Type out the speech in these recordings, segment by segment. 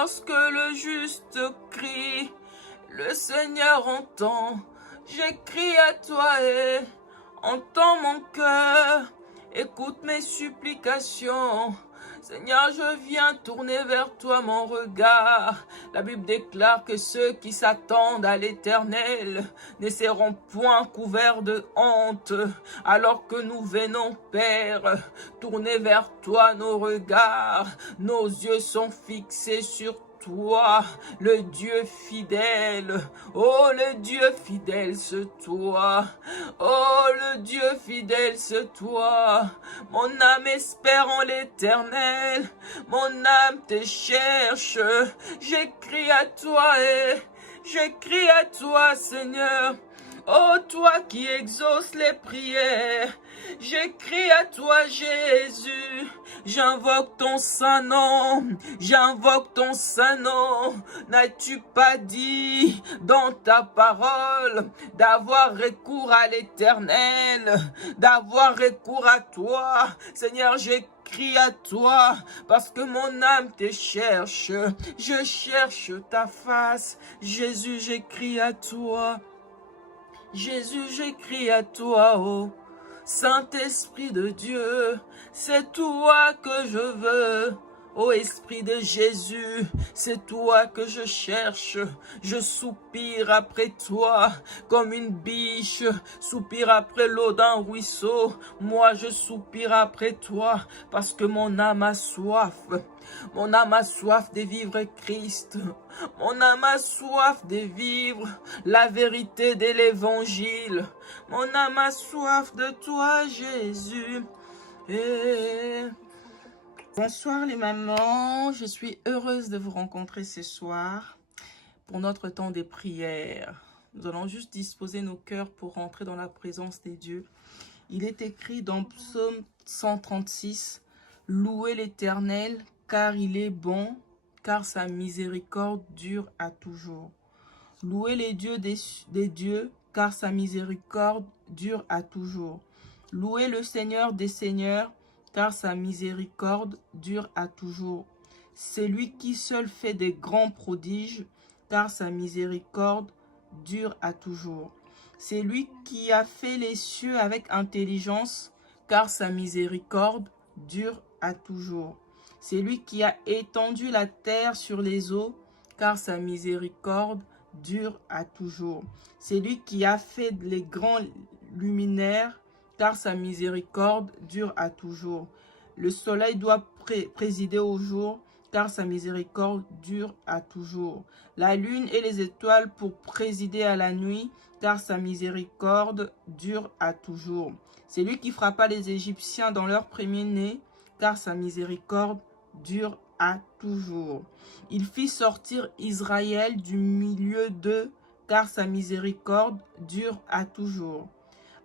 Lorsque le juste crie, le Seigneur entend. J'écris à toi et entends mon cœur. Écoute mes supplications. Seigneur, je viens tourner vers toi mon regard. La Bible déclare que ceux qui s'attendent à l'Éternel ne seront point couverts de honte. Alors que nous venons, Père, tourner vers toi nos regards. Nos yeux sont fixés sur toi, le Dieu fidèle. Oh, le Dieu fidèle, c'est toi. Oh, le Dieu fidèle, c'est toi. Mon âme espère en l'Éternel. Mon âme te cherche. J'écris à toi et j'écris à toi, Seigneur. Oh, toi qui exauces les prières, j'écris à toi, Jésus. J'invoque ton saint nom, j'invoque ton saint nom. N'as-tu pas dit dans ta parole d'avoir recours à l'Éternel, d'avoir recours à toi? Seigneur, j'écris à toi parce que mon âme te cherche. Je cherche ta face. Jésus, j'écris à toi. Jésus, j'écris à toi, oh Saint-Esprit de Dieu, c'est toi que je veux. Ô Esprit de Jésus, c'est toi que je cherche. Je soupire après toi comme une biche soupire après l'eau d'un ruisseau. Moi, je soupire après toi parce que mon âme a soif. Mon âme a soif de vivre Christ. Mon âme a soif de vivre la vérité de l'Évangile. Mon âme a soif de toi, Jésus. Bonsoir les mamans, je suis heureuse de vous rencontrer ce soir pour notre temps de prière. Nous allons juste disposer nos cœurs pour rentrer dans la présence des dieux. Il est écrit dans Psaume 136, « Louez l'Éternel, car il est bon, car sa miséricorde dure à toujours. Louez les dieux des dieux, car sa miséricorde dure à toujours. Louez le Seigneur des seigneurs, car sa miséricorde dure à toujours. C'est lui qui seul fait des grands prodiges, car sa miséricorde dure à toujours. C'est lui qui a fait les cieux avec intelligence, car sa miséricorde dure à toujours. C'est lui qui a étendu la terre sur les eaux, car sa miséricorde dure à toujours. C'est lui qui a fait les grands luminaires, car sa miséricorde dure à toujours. Le soleil doit présider au jour, car sa miséricorde dure à toujours. La lune et les étoiles pour présider à la nuit, car sa miséricorde dure à toujours. C'est lui qui frappa les Égyptiens dans leur premier-né, car sa miséricorde dure à toujours. Il fit sortir Israël du milieu d'eux, car sa miséricorde dure à toujours.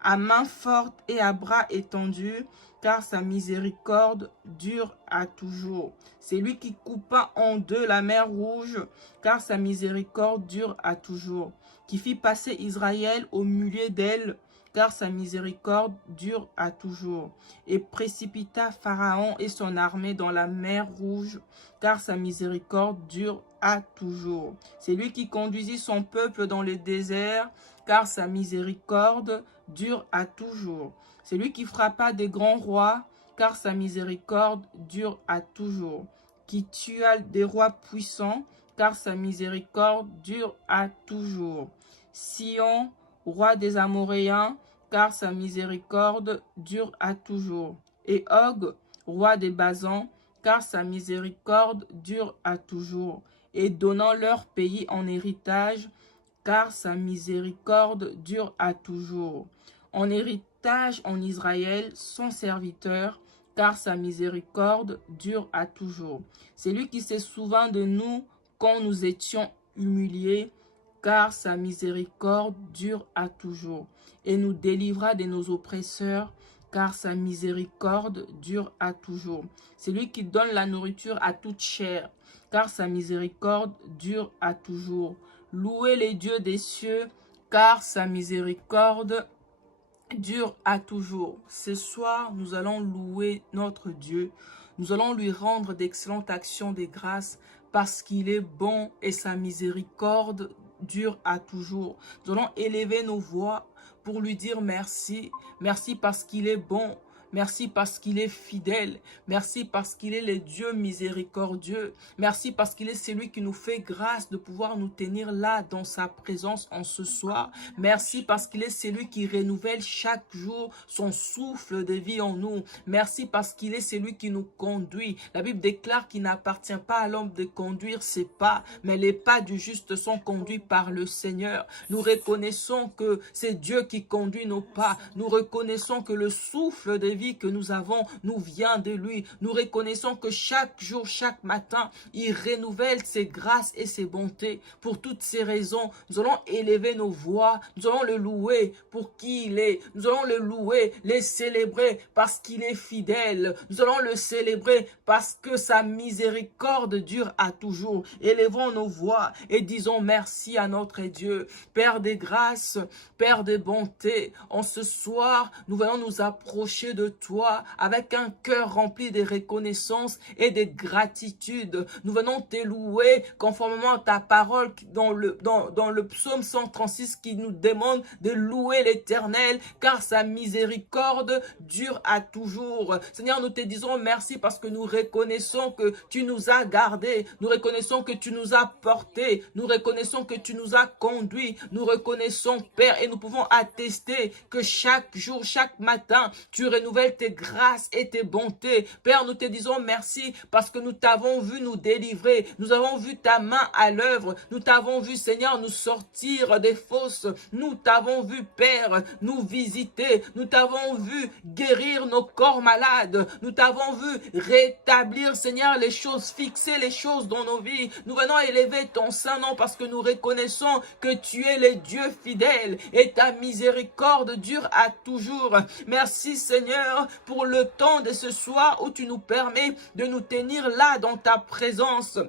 À main forte et à bras étendus, car sa miséricorde dure à toujours. C'est lui qui coupa en deux la mer rouge, car sa miséricorde dure à toujours. Qui fit passer Israël au milieu d'elle, car sa miséricorde dure à toujours. Et précipita Pharaon et son armée dans la mer rouge, car sa miséricorde dure à toujours. C'est lui qui conduisit son peuple dans le désert, car sa miséricorde dure à toujours. C'est lui qui frappa des grands rois, car sa miséricorde dure à toujours. Qui tua des rois puissants, car sa miséricorde dure à toujours. Sion, roi des Amoréens, car sa miséricorde dure à toujours. Et Og, roi des Basans, car sa miséricorde dure à toujours. Et donnant leur pays en héritage, car sa miséricorde dure à toujours. En héritage en Israël, son serviteur, car sa miséricorde dure à toujours. C'est lui qui se souvint de nous quand nous étions humiliés, car sa miséricorde dure à toujours. Et nous délivra de nos oppresseurs, car sa miséricorde dure à toujours. C'est lui qui donne la nourriture à toute chair, car sa miséricorde dure à toujours. Louez les dieux des cieux, car sa miséricorde dure à toujours. Ce soir, nous allons louer notre Dieu. Nous allons lui rendre d'excellentes actions des grâces parce qu'il est bon et sa miséricorde dure à toujours. Nous allons élever nos voix pour lui dire merci. Merci parce qu'il est bon. Merci parce qu'il est fidèle. Merci parce qu'il est le Dieu miséricordieux. Merci parce qu'il est celui qui nous fait grâce de pouvoir nous tenir là dans sa présence en ce soir. Merci parce qu'il est celui qui renouvelle chaque jour son souffle de vie en nous. Merci parce qu'il est celui qui nous conduit. La Bible déclare qu'il n'appartient pas à l'homme de conduire ses pas, mais les pas du juste sont conduits par le Seigneur. Nous reconnaissons que c'est Dieu qui conduit nos pas. Nous reconnaissons que le souffle de vie que nous avons nous vient de lui. Nous reconnaissons que chaque jour, chaque matin, il renouvelle ses grâces et ses bontés. Pour toutes ces raisons, nous allons élever nos voix, nous allons le louer pour qui il est. Nous allons le louer, le célébrer parce qu'il est fidèle. Nous allons le célébrer parce que sa miséricorde dure à toujours. Élevons nos voix et disons merci à notre Dieu. Père des grâces, Père des bontés, en ce soir, nous venons nous approcher de toi avec un cœur rempli de reconnaissance et de gratitude. Nous venons te louer conformément à ta parole dans le psaume 136 qui nous demande de louer l'Éternel car sa miséricorde dure à toujours. Seigneur, nous te disons merci parce que nous reconnaissons que tu nous as gardés, nous reconnaissons que tu nous as portés, nous reconnaissons que tu nous as conduits, nous reconnaissons Père et nous pouvons attester que chaque jour, chaque matin, tu renouvelles tes grâces et tes bontés. Père, nous te disons merci parce que nous t'avons vu nous délivrer. Nous avons vu ta main à l'œuvre. Nous t'avons vu, Seigneur, nous sortir des fosses. Nous t'avons vu, Père, nous visiter. Nous t'avons vu guérir nos corps malades. Nous t'avons vu rétablir, Seigneur, les choses, fixer les choses dans nos vies. Nous venons élever ton saint nom parce que nous reconnaissons que tu es le Dieu fidèle et ta miséricorde dure à toujours. Merci, Seigneur, pour le temps de ce soir où tu nous permets de nous tenir là dans ta présence.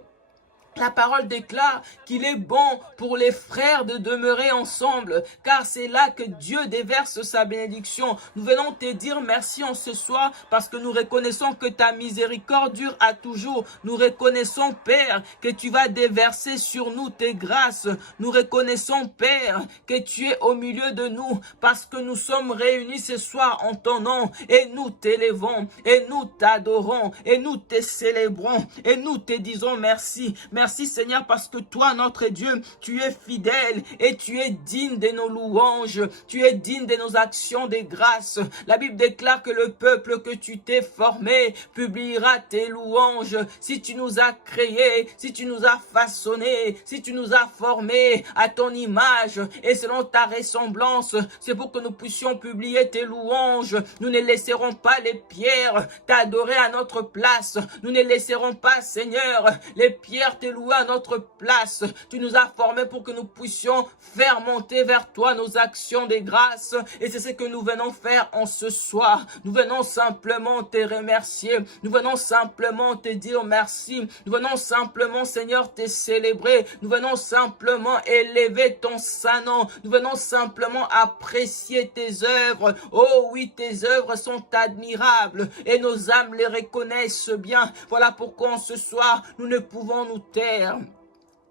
La parole déclare qu'il est bon pour les frères de demeurer ensemble, car c'est là que Dieu déverse sa bénédiction. Nous venons te dire merci en ce soir, parce que nous reconnaissons que ta miséricorde dure à toujours. Nous reconnaissons, Père, que tu vas déverser sur nous tes grâces. Nous reconnaissons, Père, que tu es au milieu de nous, parce que nous sommes réunis ce soir en ton nom, et nous t'élevons, et nous t'adorons, et nous te célébrons, et nous te disons merci. Merci Seigneur parce que toi, notre Dieu, tu es fidèle et tu es digne de nos louanges. Tu es digne de nos actions de grâce. La Bible déclare que le peuple que tu t'es formé publiera tes louanges. Si tu nous as créés, si tu nous as façonnés, si tu nous as formés à ton image et selon ta ressemblance, c'est pour que nous puissions publier tes louanges. Nous ne laisserons pas les pierres t'adorer à notre place. Nous ne laisserons pas, Seigneur, les pierres te louer à notre place. Tu nous as formés pour que nous puissions faire monter vers toi nos actions de grâce. Et c'est ce que nous venons faire en ce soir. Nous venons simplement te remercier. Nous venons simplement te dire merci. Nous venons simplement, Seigneur, te célébrer. Nous venons simplement élever ton saint nom. Nous venons simplement apprécier tes œuvres. Oh oui, tes œuvres sont admirables et nos âmes les reconnaissent bien. Voilà pourquoi en ce soir, nous ne pouvons nous taire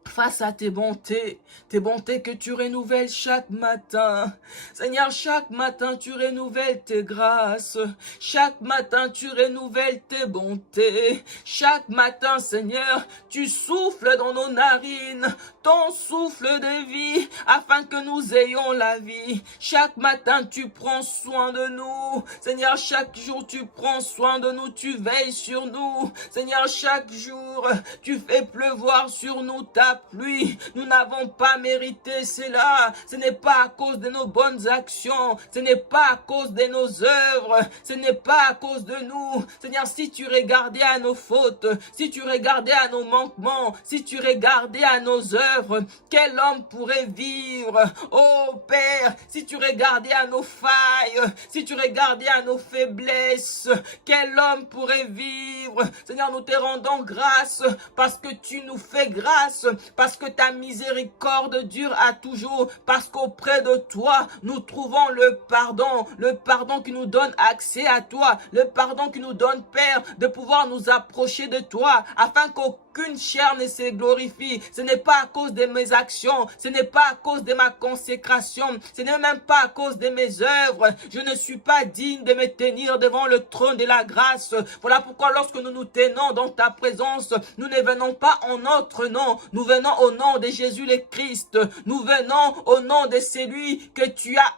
face à tes bontés que tu renouvelles chaque matin. Seigneur, chaque matin tu renouvelles tes grâces, chaque matin tu renouvelles tes bontés, chaque matin, Seigneur, tu souffles dans nos narines ton souffle de vie afin que nous ayons la vie. Chaque matin tu prends soin de nous, Seigneur, chaque jour tu prends soin de nous, tu veilles sur nous, Seigneur, chaque jour tu fais pleuvoir sur nous ta pluie. Nous n'avons pas mérité cela. Ce n'est pas à cause de nos bonnes actions. Ce n'est pas à cause de nos œuvres. Ce n'est pas à cause de nous. Seigneur, si tu regardais à nos fautes, si tu regardais à nos manquements, si tu regardais à nos œuvres, quel homme pourrait vivre? Oh Père, si tu regardais à nos failles, si tu regardais à nos faiblesses, quel homme pourrait vivre? Seigneur, nous te rendons grâce parce que tu nous fais grâce parce que ta miséricorde dure à toujours, parce qu'auprès de toi, nous trouvons le pardon qui nous donne accès à toi, le pardon qui nous donne, Père, de pouvoir nous approcher de toi, afin qu'aucune chair ne se glorifie. Ce n'est pas à cause de mes actions, ce n'est pas à cause de ma consécration, ce n'est même pas à cause de mes œuvres. Je ne suis pas digne de me tenir devant le trône de la grâce. Voilà pourquoi lorsque nous nous tenons dans ta présence, nous ne venons pas en notre nom, nous venons au nom de Jésus le Christ, nous venons au nom de celui que tu as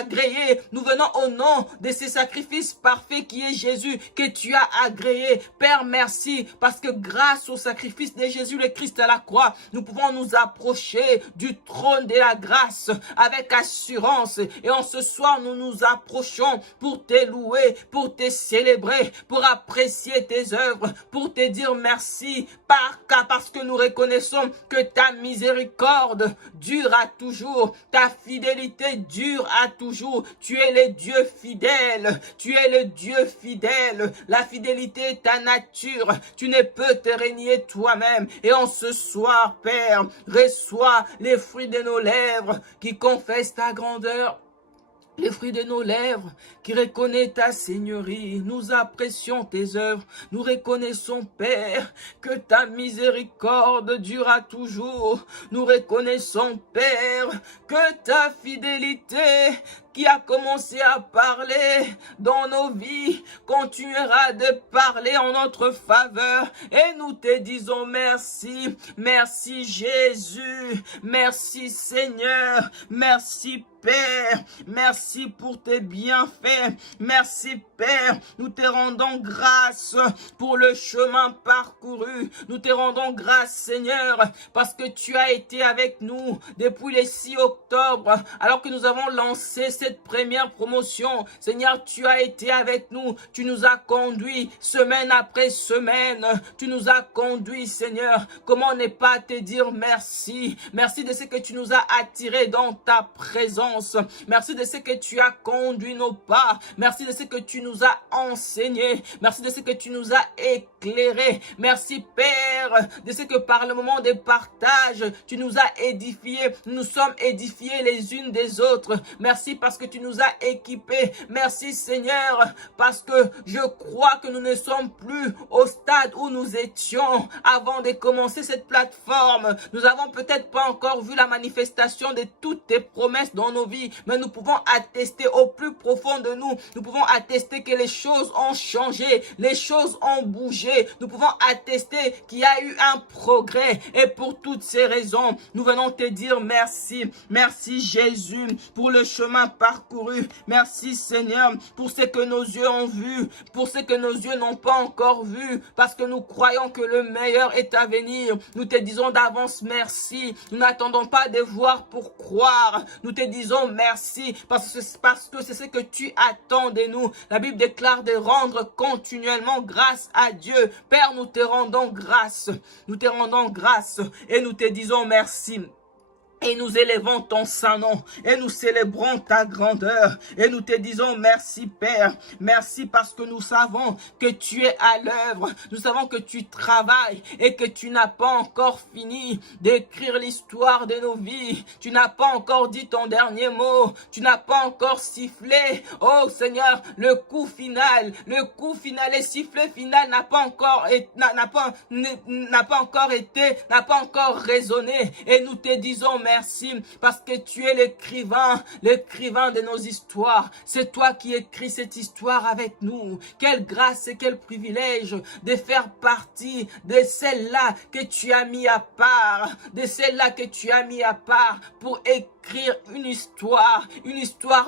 agréé. Nous venons au nom de ce sacrifice parfait qui est Jésus, que tu as agréé. Père, merci, parce que grâce au sacrifice de Jésus le Christ à la croix, nous pouvons nous approcher du trône de la grâce avec assurance. Et en ce soir, nous nous approchons pour te louer, pour te célébrer, pour apprécier tes œuvres, pour te dire merci, parce que nous reconnaissons que ta miséricorde dure à toujours, ta fidélité dure à toujours. Tu es le Dieu fidèle, tu es le Dieu fidèle. La fidélité est ta nature, tu ne peux te régner toi-même. Et en ce soir, Père, reçois les fruits de nos lèvres qui confessent ta grandeur. Les fruits de nos lèvres qui reconnaissent ta seigneurie. Nous apprécions tes œuvres. Nous reconnaissons, Père, que ta miséricorde durera toujours. Nous reconnaissons, Père, que ta fidélité qui a commencé à parler dans nos vies continuera de parler en notre faveur. Et nous te disons merci. Merci Jésus. Merci Seigneur. Merci Père, merci pour tes bienfaits. Merci Père, nous te rendons grâce pour le chemin parcouru. Nous te rendons grâce Seigneur, parce que tu as été avec nous depuis le 6 octobre, alors que nous avons lancé cette première promotion. Seigneur, tu as été avec nous. Tu nous as conduits semaine après semaine. Tu nous as conduits Seigneur. Comment ne pas te dire merci? Merci de ce que tu nous as attirés dans ta présence. Merci de ce que tu as conduit nos pas. Merci de ce que tu nous as enseigné. Merci de ce que tu nous as éclairé. Merci Père de ce que par le moment de partage, tu nous as édifiés. Nous sommes édifiés les unes des autres. Merci parce que tu nous as équipés. Merci Seigneur parce que je crois que nous ne sommes plus au stade où nous étions avant de commencer cette plateforme. Nous avons peut-être pas encore vu la manifestation de toutes tes promesses dans nos vies, mais nous pouvons attester au plus profond de nous. Nous pouvons attester que les choses ont changé, les choses ont bougé. Nous pouvons attester qu'il y a eu un progrès. Et pour toutes ces raisons, nous venons te dire merci. Merci Jésus pour le chemin parcouru. Merci Seigneur pour ce que nos yeux ont vu, pour ce que nos yeux n'ont pas encore vu, parce que nous croyons que le meilleur est à venir. Nous te disons d'avance merci. Nous n'attendons pas de voir pour croire. Nous te disons merci parce que c'est ce que tu attends de nous. La Bible déclare de rendre continuellement grâce à Dieu. Père, nous te rendons grâce. Nous te rendons grâce et nous te disons merci. Et nous élevons ton saint nom, et nous célébrons ta grandeur, et nous te disons merci Père, merci parce que nous savons que tu es à l'œuvre, nous savons que tu travailles, et que tu n'as pas encore fini d'écrire l'histoire de nos vies, tu n'as pas encore dit ton dernier mot, tu n'as pas encore sifflé, oh Seigneur, le coup final, le sifflet final n'a pas encore résonné, et nous te disons merci parce que tu es l'écrivain de nos histoires. C'est toi qui écris cette histoire avec nous. Quelle grâce et quel privilège de faire partie de celle-là que tu as mis à part, pour écrire une histoire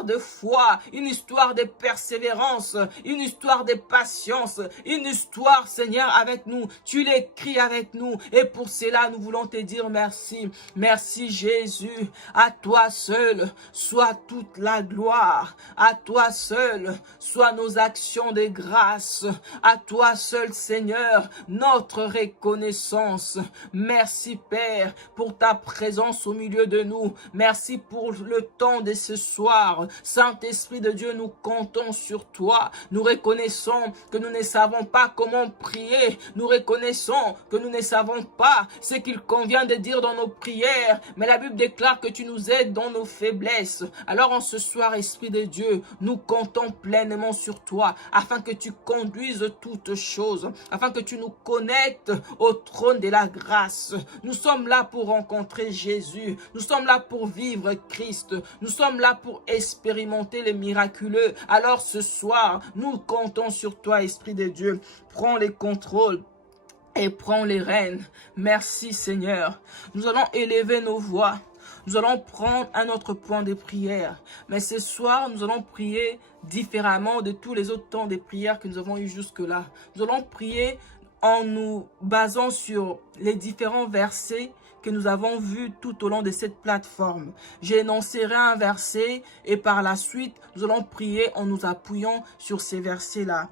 de foi, une histoire de persévérance, une histoire de patience, une histoire, Seigneur, avec nous. Tu l'écris avec nous et pour cela, nous voulons te dire merci. Merci, Jésus. Jésus. À toi seul soit toute la gloire. À toi seul soit nos actions de grâce. À toi seul, Seigneur, notre reconnaissance. Merci, Père, pour ta présence au milieu de nous. Merci pour le temps de ce soir. Saint-Esprit de Dieu, nous comptons sur toi. Nous reconnaissons que nous ne savons pas comment prier. Nous reconnaissons que nous ne savons pas ce qu'il convient de dire dans nos prières. Mais la Bible déclare que tu nous aides dans nos faiblesses. Alors en ce soir, Esprit de Dieu, nous comptons pleinement sur toi afin que tu conduises toutes choses, afin que tu nous connectes au trône de la grâce. Nous sommes là pour rencontrer Jésus. Nous sommes là pour vivre Christ. Nous sommes là pour expérimenter les miraculeux. Alors ce soir, nous comptons sur toi, Esprit de Dieu. Prends les contrôles et prends les rênes. Merci, Seigneur. Nous allons élever nos voix. Nous allons prendre un autre point de prière. Mais ce soir, nous allons prier différemment de tous les autres temps de prière que nous avons eu jusque-là. Nous allons prier en nous basant sur les différents versets que nous avons vus tout au long de cette plateforme. J'énoncerai un verset et par la suite, nous allons prier en nous appuyant sur ces versets-là.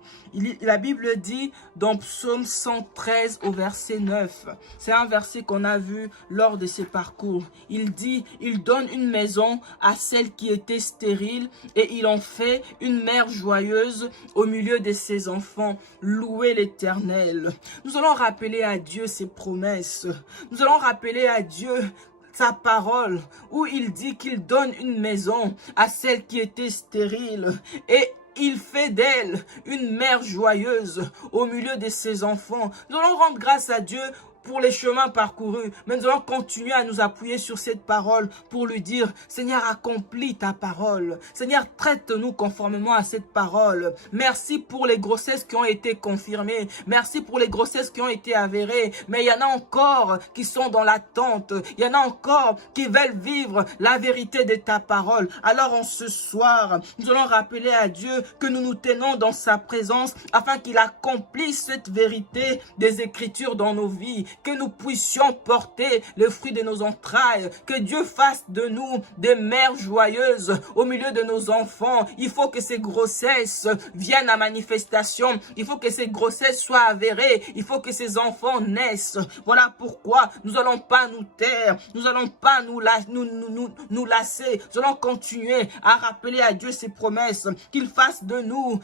La Bible dit dans Psaume 113 au verset 9, c'est un verset qu'on a vu lors de ces parcours. Il dit, il donne une maison à celle qui était stérile et il en fait une mère joyeuse au milieu de ses enfants. Louez l'Éternel. Nous allons rappeler à Dieu ses promesses. Nous allons rappeler à Dieu sa parole où il dit qu'il donne une maison à celle qui était stérile et il fait d'elle une mère joyeuse au milieu de ses enfants. Nous allons rendre grâce à Dieu pour les chemins parcourus, mais nous allons continuer à nous appuyer sur cette parole pour lui dire, Seigneur, accomplis ta parole. Seigneur, traite-nous conformément à cette parole. Merci pour les grossesses qui ont été confirmées. Merci pour les grossesses qui ont été avérées. Mais il y en a encore qui sont dans l'attente. Il y en a encore qui veulent vivre la vérité de ta parole. Alors en ce soir, nous allons rappeler à Dieu que nous nous tenons dans sa présence afin qu'il accomplisse cette vérité des Écritures dans nos vies. Que nous puissions porter le fruit de nos entrailles, que Dieu fasse de nous des mères joyeuses au milieu de nos enfants. Il faut que ces grossesses viennent à manifestation, il faut que ces grossesses soient avérées, il faut que ces enfants naissent. Voilà pourquoi nous n'allons pas nous taire, nous n'allons pas nous lasser, nous allons continuer à rappeler à Dieu ses promesses, qu'il fasse de nous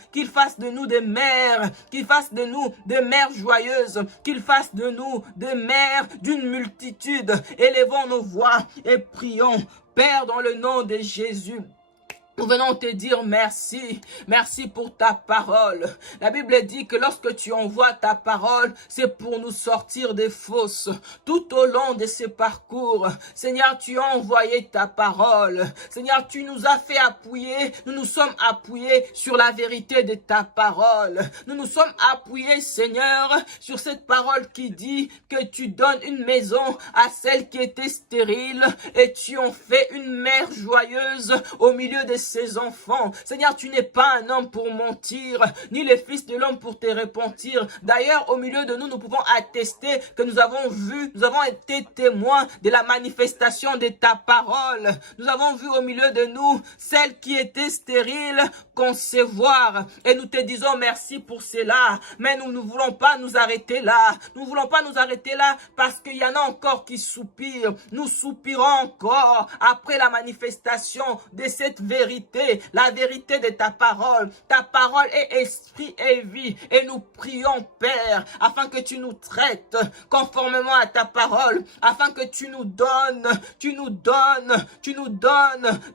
des mères, qu'il fasse de nous des mères joyeuses, qu'il fasse de nous des mères d'une multitude. Élevons nos voix et prions. Père, dans le nom de Jésus, nous venons te dire merci, merci pour ta parole. La Bible dit que lorsque tu envoies ta parole, c'est pour nous sortir des fosses. Tout au long de ce parcours, Seigneur, tu as envoyé ta parole. Seigneur, tu nous as fait appuyer, nous nous sommes appuyés sur la vérité de ta parole. Nous nous sommes appuyés, Seigneur, sur cette parole qui dit que tu donnes une maison à celle qui était stérile et tu en fais une mère joyeuse au milieu de ses enfants. Seigneur, tu n'es pas un homme pour mentir, ni le fils de l'homme pour te repentir. D'ailleurs, au milieu de nous, nous pouvons attester que nous avons vu, nous avons été témoins de la manifestation de ta parole. Nous avons vu au milieu de nous celle qui était stérile concevoir. Et nous te disons merci pour cela. Mais nous ne voulons pas nous arrêter là. Nous ne voulons pas nous arrêter là parce qu'il y en a encore qui soupirent. Nous soupirons encore après la manifestation de cette vérité, la vérité de ta parole. Ta parole est esprit et vie. Et nous prions, Père, afin que tu nous traites conformément à ta parole, afin que tu nous donnes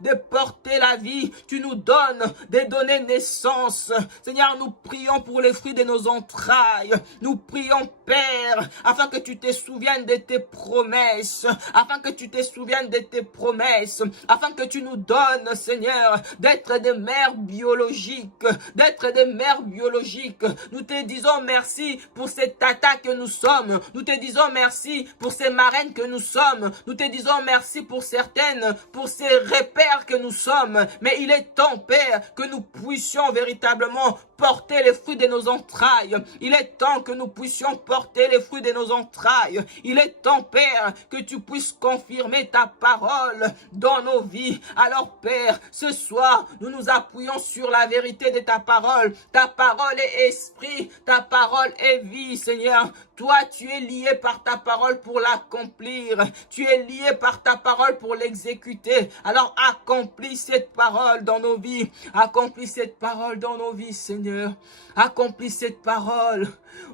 de porter la vie, tu nous donnes de donner naissance. Seigneur, nous prions pour les fruits de nos entrailles. Nous prions, Père, afin que tu te souviennes de tes promesses, afin que tu te souviennes de tes promesses, afin que tu nous donnes, Seigneur, Seigneur, d'être des mères biologiques, d'être des mères biologiques. Nous te disons merci pour cette tata que nous sommes. Nous te disons merci pour ces marraines que nous sommes. Nous te disons merci pour certaines, pour ces repères que nous sommes. Mais il est temps, Père, que nous puissions véritablement porter les fruits de nos entrailles. Il est temps que nous puissions porter les fruits de nos entrailles. Il est temps, Père, que tu puisses confirmer ta parole dans nos vies. Alors, Père, ce soir, nous nous appuyons sur la vérité de ta parole. Ta parole est esprit, ta parole est vie, Seigneur. Toi, tu es lié par ta parole pour l'accomplir. Tu es lié par ta parole pour l'exécuter. Alors, accomplis cette parole dans nos vies. Accomplis cette parole dans nos vies, Seigneur. Accomplis cette parole.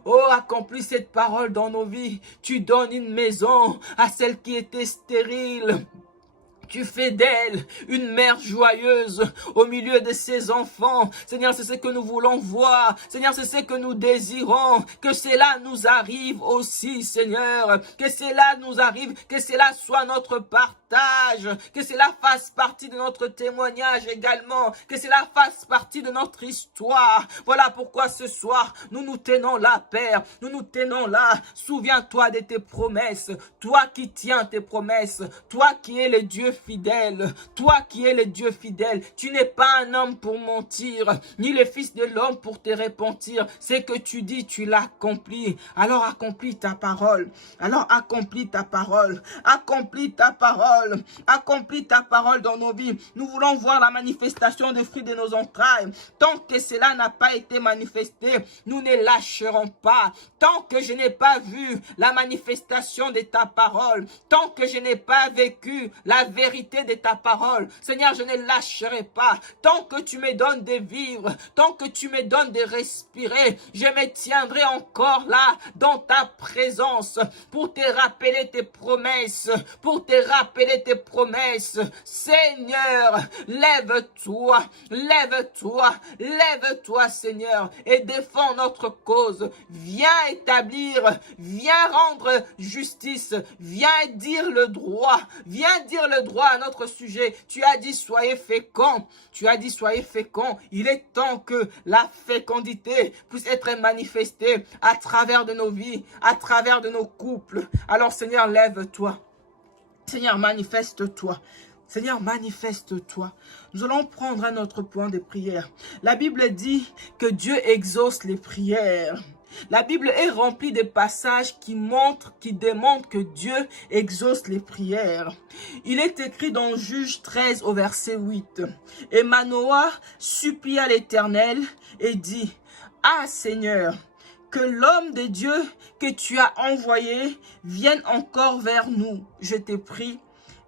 Oh, accomplis cette parole dans nos vies. Tu donnes une maison à celle qui était stérile. Tu fais d'elle une mère joyeuse au milieu de ses enfants. Seigneur, c'est ce que nous voulons voir. Seigneur, c'est ce que nous désirons. Que cela nous arrive aussi, Seigneur. Que cela nous arrive. Que cela soit notre partage. Que cela fasse partie de notre témoignage également. Que cela fasse partie de notre histoire. Voilà pourquoi ce soir, nous nous tenons là, Père. Nous nous tenons là. Souviens-toi de tes promesses. Toi qui tiens tes promesses. Toi qui es le Dieu fidèle, toi qui es le Dieu fidèle, tu n'es pas un homme pour mentir, ni le fils de l'homme pour te repentir. C'est que tu dis, tu l'accomplis. Alors accomplis ta parole. Alors accomplis ta parole. Accomplis ta parole. Accomplis ta parole dans nos vies. Nous voulons voir la manifestation des fruits de nos entrailles. Tant que cela n'a pas été manifesté, nous ne lâcherons pas. Tant que je n'ai pas vu la manifestation de ta parole, tant que je n'ai pas vécu la vérité de ta parole, Seigneur, je ne lâcherai pas. Tant que tu me donnes de vivre, tant que tu me donnes de respirer, je me tiendrai encore là dans ta présence pour te rappeler tes promesses, pour te rappeler tes promesses. Seigneur, lève-toi, lève-toi, lève-toi, Seigneur, et défends notre cause. Viens établir, viens rendre justice, viens dire le droit, viens dire le droit à notre sujet. Tu as dit soyez féconds, tu as dit soyez féconds. Il est temps que la fécondité puisse être manifestée à travers de nos vies, à travers de nos couples. Alors Seigneur, lève-toi. Seigneur, manifeste-toi. Seigneur, manifeste-toi. Nous allons prendre un autre point de prière. La Bible dit que Dieu exauce les prières. La Bible est remplie de passages qui démontrent que Dieu exauce les prières. Il est écrit dans Juge 13 au verset 8. Et Manoah supplia l'Éternel et dit, « Ah Seigneur, que l'homme de Dieu que tu as envoyé vienne encore vers nous, je te prie,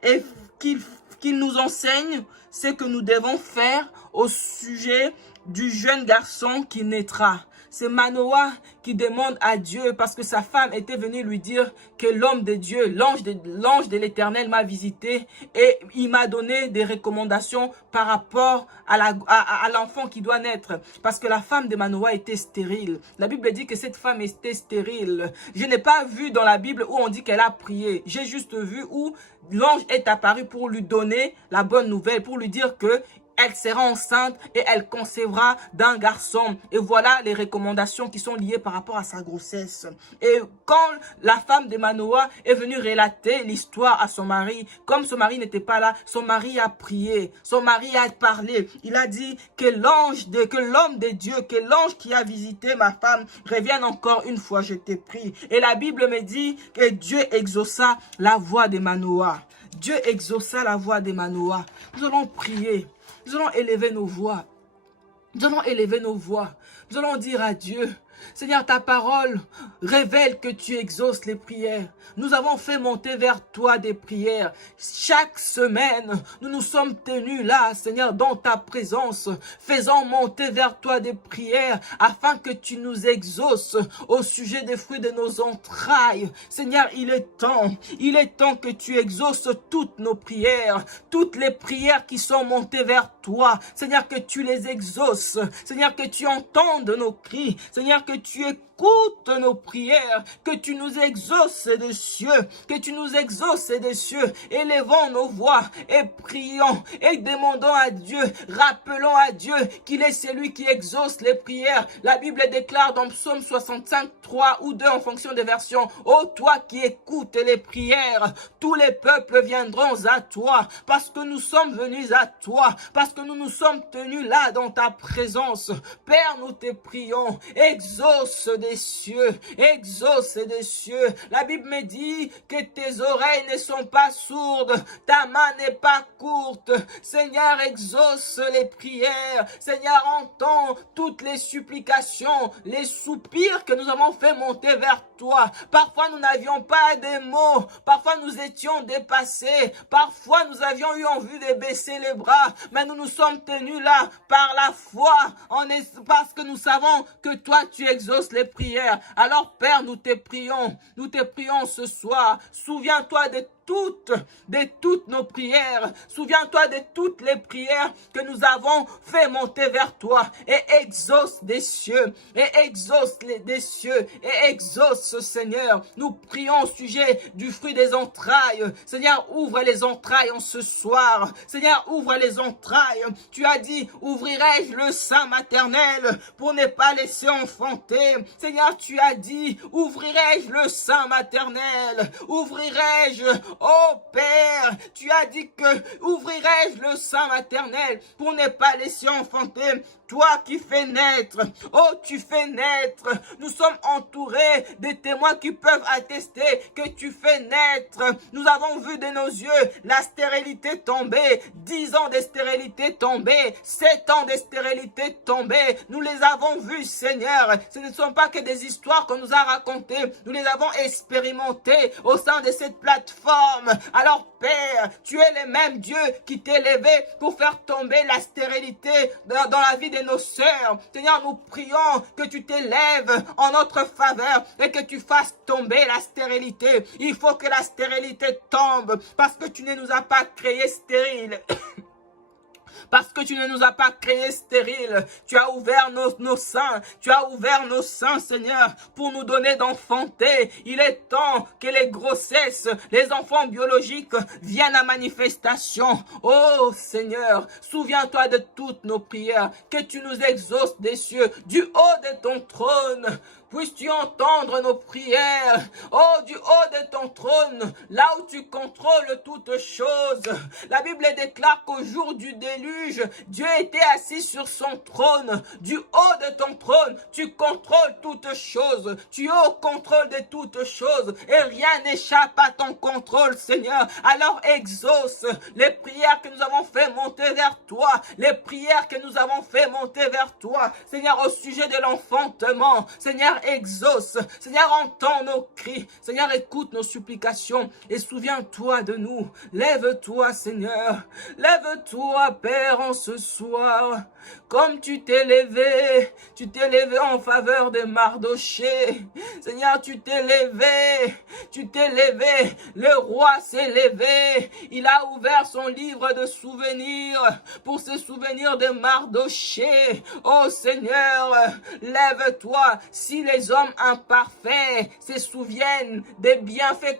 et qu'il nous enseigne ce que nous devons faire au sujet du jeune garçon qui naîtra. » C'est Manoah qui demande à Dieu parce que sa femme était venue lui dire que l'homme de Dieu, l'ange de l'Éternel m'a visité et il m'a donné des recommandations par rapport à l'enfant qui doit naître. Parce que la femme de Manoah était stérile. La Bible dit que cette femme était stérile. Je n'ai pas vu dans la Bible où on dit qu'elle a prié. J'ai juste vu où l'ange est apparu pour lui donner la bonne nouvelle, pour lui dire que elle sera enceinte et elle concevra d'un garçon. Et voilà les recommandations qui sont liées par rapport à sa grossesse. Et quand la femme de Manoah est venue relater l'histoire à son mari, comme son mari n'était pas là, son mari a prié, son mari a parlé. Il a dit que l'homme de Dieu, que l'ange qui a visité ma femme revienne encore une fois, je te prie. Et la Bible me dit que Dieu exauça la voix de Manoah. Dieu exauça la voix de Manoah. Nous allons prier. Nous allons élever nos voix. Nous allons élever nos voix. Nous allons dire à Dieu, Seigneur, ta parole révèle que tu exauces les prières. Nous avons fait monter vers toi des prières. Chaque semaine, nous nous sommes tenus là, Seigneur, dans ta présence, faisant monter vers toi des prières afin que tu nous exauces au sujet des fruits de nos entrailles. Seigneur, il est temps que tu exauces toutes nos prières, toutes les prières qui sont montées vers toi. Seigneur, que tu les exauces. Seigneur, que tu entendes nos cris. Seigneur, que tu écoutes écoutes nos prières, que tu nous exauces des cieux, que tu nous exauces des cieux. Élevons nos voix et prions et demandons à Dieu, rappelons à Dieu qu'il est celui qui exauce les prières. La Bible déclare dans Psaume 65, 3 ou 2 en fonction des versions, ô toi qui écoutes les prières, tous les peuples viendront à toi, parce que nous sommes venus à toi, parce que nous nous sommes tenus là dans ta présence. Père, nous te prions, exauce des cieux, exauce des cieux. La Bible me dit que tes oreilles ne sont pas sourdes, ta main n'est pas courte. Seigneur, exauce les prières. Seigneur, entends toutes les supplications, les soupirs que nous avons fait monter vers toi. Parfois, nous n'avions pas des mots. Parfois, nous étions dépassés. Parfois, nous avions eu envie de baisser les bras. Mais nous nous sommes tenus là par la foi, parce que nous savons que toi, tu exauces les prières. Alors, Père, nous te prions ce soir. Souviens-toi de toutes nos prières. Souviens-toi de toutes les prières que nous avons fait monter vers toi, et exauce des cieux, et exauce des cieux, et exauce, Seigneur. Nous prions au sujet du fruit des entrailles. Seigneur, ouvre les entrailles en ce soir. Seigneur, ouvre les entrailles. Tu as dit, ouvrirai-je le sein maternel pour ne pas laisser enfanter. Seigneur, tu as dit, ouvrirai-je le sein maternel, ouvrirai-je. Oh Père, tu as dit que ouvrirai-je le sein maternel pour ne pas laisser enfanter. Toi qui fais naître, oh tu fais naître. Nous sommes entourés de témoins qui peuvent attester que tu fais naître. Nous avons vu de nos yeux la stérilité tomber, 10 ans de stérilité tomber, 7 ans de stérilité tomber. Nous les avons vus, Seigneur. Ce ne sont pas que des histoires qu'on nous a racontées. Nous les avons expérimentées au sein de cette plateforme. Alors Père, tu es le même Dieu qui t'est levé pour faire tomber la stérilité dans la vie de nos sœurs. Seigneur, nous prions que tu t'élèves en notre faveur et que tu fasses tomber la stérilité. Il faut que la stérilité tombe parce que tu ne nous as pas créés stériles. Parce que tu ne nous as pas créés stériles. Tu as ouvert nos seins. Tu as ouvert nos seins, Seigneur, pour nous donner d'enfanter. Il est temps que les grossesses, les enfants biologiques viennent à manifestation. Oh Seigneur, souviens-toi de toutes nos prières. Que tu nous exauces des cieux, du haut de ton trône. Puisses-tu entendre nos prières, oh, du haut de ton trône, là où tu contrôles toutes choses. La Bible déclare qu'au jour du déluge, Dieu était assis sur son trône. Du haut de ton trône, tu contrôles toutes choses. Tu es au contrôle de toutes choses et rien n'échappe à ton contrôle, Seigneur. Alors exauce les prières que nous avons fait monter vers toi, les prières que nous avons fait monter vers toi, Seigneur, au sujet de l'enfantement. Seigneur, exauce. Seigneur, entends nos cris. Seigneur, écoute nos supplications et souviens-toi de nous. Lève-toi, Seigneur. Lève-toi, Père, en ce soir. Comme tu t'es levé en faveur de Mardoché. Seigneur, tu t'es levé. Le roi s'est levé. Il a ouvert son livre de souvenirs pour se souvenir de Mardoché. Oh Seigneur, lève-toi. Si les hommes imparfaits se souviennent des bienfaits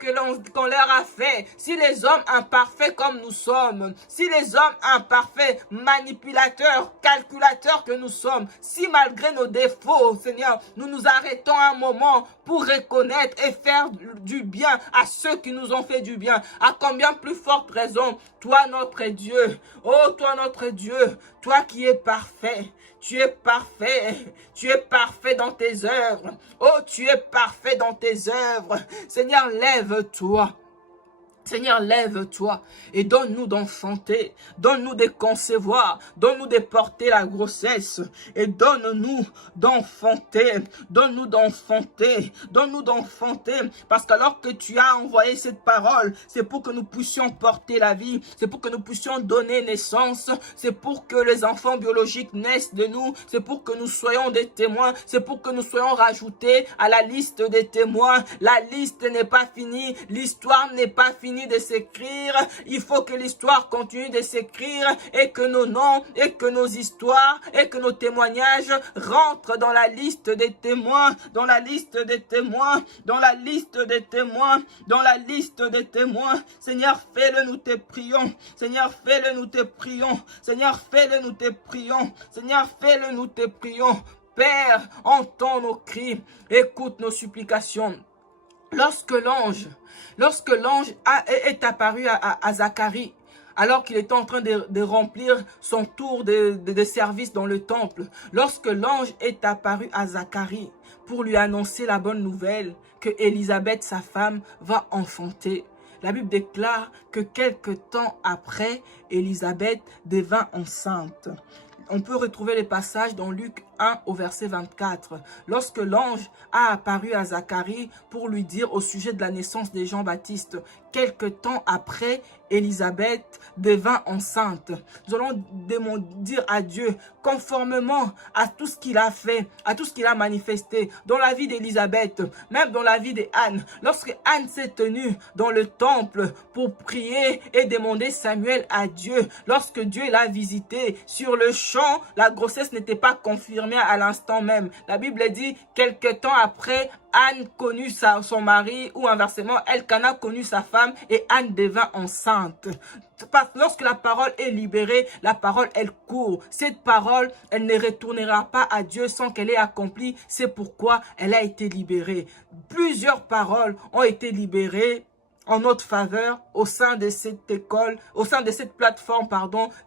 qu'on leur a fait, si les hommes imparfaits comme nous sommes, si les hommes imparfaits, manipulateurs, calculateurs que nous sommes, si malgré nos défauts, Seigneur, nous nous arrêtons un moment pour reconnaître et faire du bien à ceux qui nous ont fait du bien, à combien plus forte raison, toi notre Dieu, oh toi notre Dieu, toi qui es parfait, tu es parfait dans tes œuvres. Oh, tu es parfait dans tes œuvres. Seigneur, lève-toi. Seigneur, lève-toi et donne-nous d'enfanter, donne-nous de concevoir, donne-nous de porter la grossesse et donne-nous d'enfanter, parce qu'alors que tu as envoyé cette parole, c'est pour que nous puissions porter la vie, c'est pour que nous puissions donner naissance, c'est pour que les enfants biologiques naissent de nous, c'est pour que nous soyons des témoins, c'est pour que nous soyons rajoutés à la liste des témoins. La liste n'est pas finie, l'histoire n'est pas finie. continue de s'écrire. Il faut que l'histoire continue de s'écrire et que nos noms et que nos histoires et que nos témoignages rentrent dans la liste des témoins, dans la liste des témoins, dans la liste des témoins, dans la liste des témoins. Seigneur, fais-le, nous te prions. Seigneur, fais-le, nous te prions. Seigneur, fais-le, nous te prions. Seigneur, fais-le, nous te prions. Père, entends nos cris, écoute nos supplications. Lorsque l'ange est apparu à Zacharie, alors qu'il était en train de remplir son tour de service dans le temple, lorsque l'ange est apparu à Zacharie pour lui annoncer la bonne nouvelle que Élisabeth, sa femme, va enfanter, la Bible déclare que quelque temps après, Élisabeth devint enceinte. On peut retrouver les passages dans Luc 1 au verset 24. Lorsque l'ange a apparu à Zacharie pour lui dire au sujet de la naissance de Jean-Baptiste, quelque temps après, Élisabeth devint enceinte. Nous allons dire à Dieu, conformément à tout ce qu'il a fait, à tout ce qu'il a manifesté dans la vie d'Élisabeth, même dans la vie d'Anne. Lorsque Anne s'est tenue dans le temple pour prier et demander Samuel à Dieu, lorsque Dieu l'a visité sur le champ, la grossesse n'était pas confirmée à l'instant même. La Bible dit, quelque temps après, Anne connut son mari, ou inversement, Elkana connut sa femme et Anne devint enceinte. Parce que lorsque la parole est libérée, la parole, elle court. Cette parole, elle ne retournera pas à Dieu sans qu'elle ait accompli. C'est pourquoi elle a été libérée. Plusieurs paroles ont été libérées en notre faveur au sein de cette école, au sein de cette plateforme,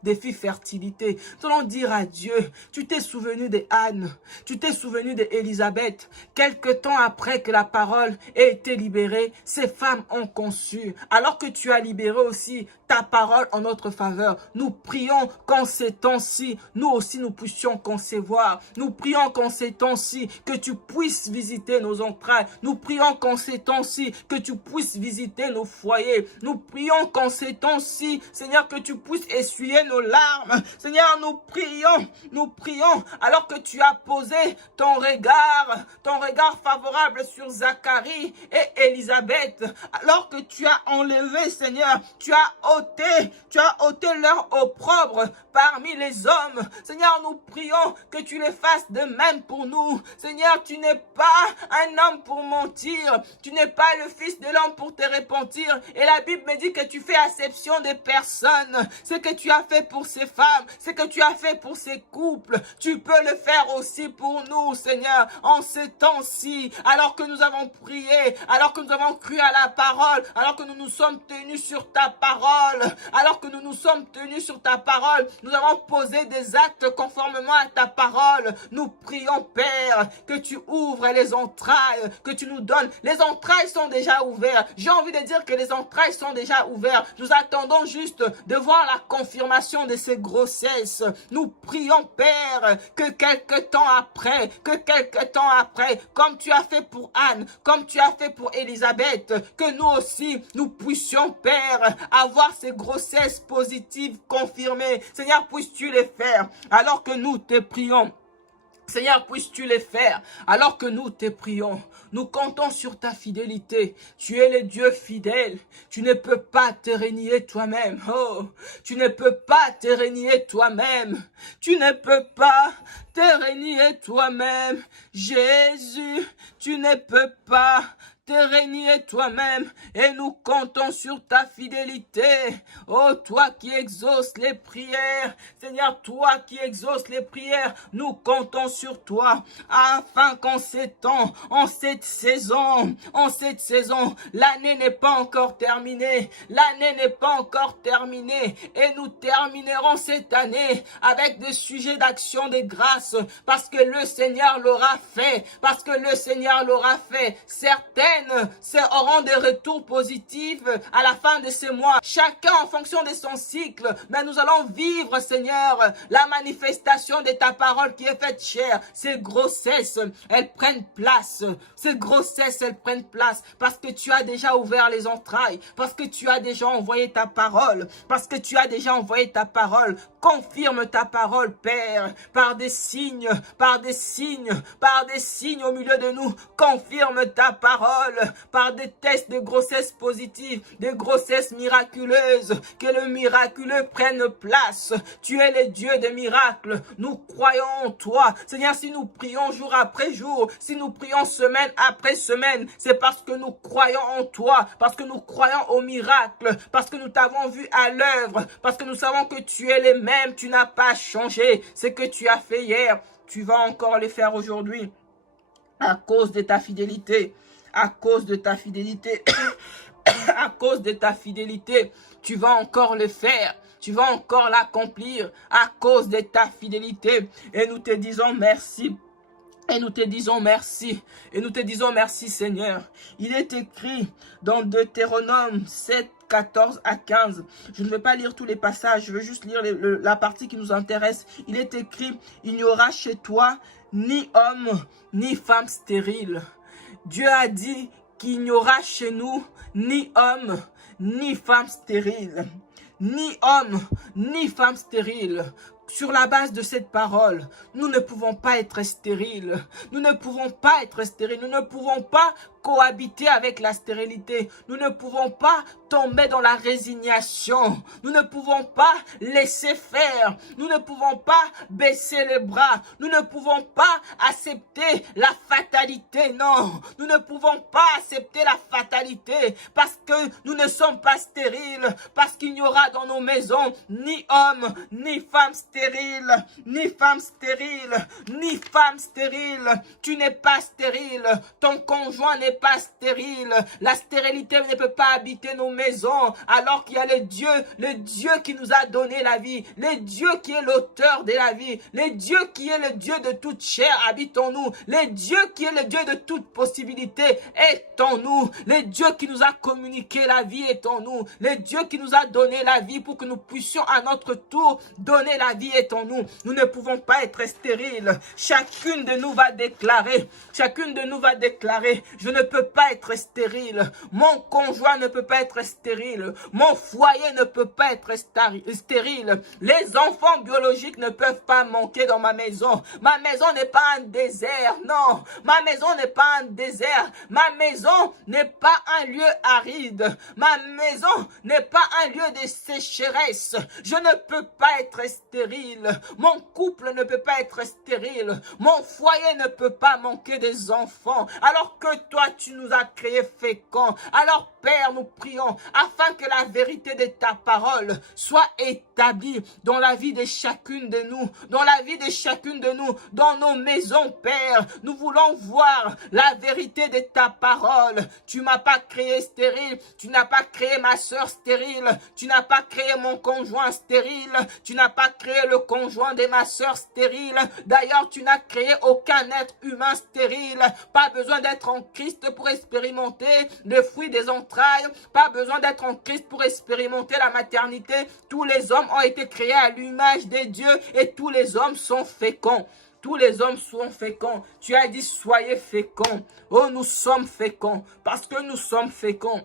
défi fertilité. Nous allons dire à Dieu, tu t'es souvenu de Anne, tu t'es souvenu d'Élisabeth. Quelque temps après que la parole ait été libérée, ces femmes ont conçu. Alors que tu as libéré aussi ta parole en notre faveur, nous prions qu'en ces temps-ci, nous aussi nous puissions concevoir. Nous prions qu'en ces temps-ci, que tu puisses visiter nos entrailles. Nous prions qu'en ces temps-ci, que tu puisses visiter nos foyers. Nous prions qu'en ces temps-ci, Seigneur, que tu puisses essuyer nos larmes. Seigneur, nous prions, alors que tu as posé ton regard favorable sur Zacharie et Élisabeth, alors que tu as enlevé, Seigneur, tu as ôté leur opprobre parmi les hommes. Seigneur, nous prions que tu les fasses de même pour nous. Seigneur, tu n'es pas un homme pour mentir. Tu n'es pas le fils de l'homme pour te repentir. Et la Bible me dit que tu fais acception des personnes. Ce que tu as fait pour ces femmes, ce que tu as fait pour ces couples, tu peux le faire aussi pour nous, Seigneur, en ces temps-ci, alors que nous avons prié, alors que nous avons cru à la parole, alors que nous nous sommes tenus sur ta parole, nous avons posé des actes conformément à ta parole. Nous prions, Père, que tu ouvres les entrailles, que tu nous donnes. Les entrailles sont déjà ouvertes. J'ai envie de dire que les entrailles sont déjà ouvertes. Nous attendons juste de voir la confirmation de ces grossesses. Nous prions, Père, que quelque temps après, comme tu as fait pour Anne, comme tu as fait pour Élisabeth, que nous aussi, nous puissions, Père, avoir ces grossesses positives confirmées. Seigneur, puisses-tu les faire alors que nous te prions. Seigneur, puisses-tu les faire alors que nous te prions. Nous comptons sur ta fidélité. Tu es le Dieu fidèle. Tu ne peux pas te renier toi-même. Oh, tu ne peux pas te renier toi-même. Tu ne peux pas te renier toi-même. Jésus, tu ne peux pas te renier toi-même et nous comptons sur ta fidélité. Oh, toi qui exauces les prières, Seigneur, toi qui exauces les prières, nous comptons sur toi afin qu'en ces temps, en cette saison, l'année n'est pas encore terminée. Et nous terminerons cette année avec des sujets d'action de grâce parce que le Seigneur l'aura fait. Certaines auront des retours positifs à la fin de ce mois. Chacun en fonction de son cycle. Mais nous allons vivre, Seigneur, la manifestation de ta parole qui est faite chair. Ces grossesses, elles prennent place. Parce que tu as déjà ouvert les entrailles. Parce que tu as déjà envoyé ta parole. Confirme ta parole, Père, par des signes au milieu de nous. Confirme ta parole. parole, par des tests de grossesse positive, des grossesses miraculeuses, que le miraculeux prenne place. Tu es le Dieu des miracles. Nous croyons en toi. Seigneur, si nous prions jour après jour, si nous prions semaine après semaine, c'est parce que nous croyons en toi, parce que nous croyons au miracle, parce que nous t'avons vu à l'œuvre, parce que nous savons que tu es le même, tu n'as pas changé. Ce que tu as fait hier, tu vas encore le faire aujourd'hui. À cause de ta fidélité, à cause de ta fidélité, à cause de ta fidélité, tu vas encore le faire. Tu vas encore l'accomplir à cause de ta fidélité. Et nous te disons merci. Et nous te disons merci. Et nous te disons merci, Seigneur. Il est écrit dans Deutéronome 7, 14 à 15. Je ne vais pas lire tous les passages. Je veux juste lire la partie qui nous intéresse. Il est écrit, il n'y aura chez toi ni homme, ni femme stérile. Dieu a dit qu'il n'y aura chez nous ni homme, ni femme stérile. Ni homme, ni femme stérile. Sur la base de cette parole, nous ne pouvons pas être stériles. Nous ne pouvons pas être stériles. Nous ne pouvons pas cohabiter avec la stérilité. Nous ne pouvons pas tomber dans la résignation. Nous ne pouvons pas laisser faire. Nous ne pouvons pas baisser les bras. Nous ne pouvons pas accepter la fatalité. Non, nous ne pouvons pas accepter la fatalité parce que nous ne sommes pas stériles. Parce qu'il n'y aura dans nos maisons ni homme, ni femme stérile, ni femme stérile, ni femme stérile. Tu n'es pas stérile. Ton conjoint n'est pas stérile. La stérilité ne peut pas habiter nos maisons alors qu'il y a le Dieu qui nous a donné la vie, le Dieu qui est l'auteur de la vie, le Dieu qui est le Dieu de toute chair habite en nous, le Dieu qui est le Dieu de toute possibilité est en nous, le Dieu qui nous a communiqué la vie est en nous, le Dieu qui nous a donné la vie pour que nous puissions à notre tour donner la vie est en nous. Nous ne pouvons pas être stériles. Chacune de nous va déclarer, je ne peux pas être stérile. Mon conjoint ne peut pas être stérile. Mon foyer ne peut pas être stérile. Les enfants biologiques ne peuvent pas manquer dans ma maison. Ma maison n'est pas un désert. Non, ma maison n'est pas un désert. Ma maison n'est pas un lieu aride. Ma maison n'est pas un lieu de sécheresse. Je ne peux pas être stérile. Mon couple ne peut pas être stérile. Mon foyer ne peut pas manquer des enfants. Alors que toi, tu nous as créés féconds. Alors, Père, nous prions afin que la vérité de ta parole soit établie dans la vie de chacune de nous, dans nos maisons, Père. Nous voulons voir la vérité de ta parole. Tu m'as pas créé stérile, tu n'as pas créé ma soeur stérile, tu n'as pas créé mon conjoint stérile, tu n'as pas créé le conjoint de ma soeur stérile. D'ailleurs, tu n'as créé aucun être humain stérile. Pas besoin d'être en Christ pour expérimenter le fruit des entrailles. Pas besoin d'être en Christ pour expérimenter la maternité. Tous les hommes ont été créés à l'image de Dieu et tous les hommes sont féconds. Tous les hommes sont féconds. Tu as dit soyez féconds. Oh, nous sommes féconds parce que nous sommes féconds.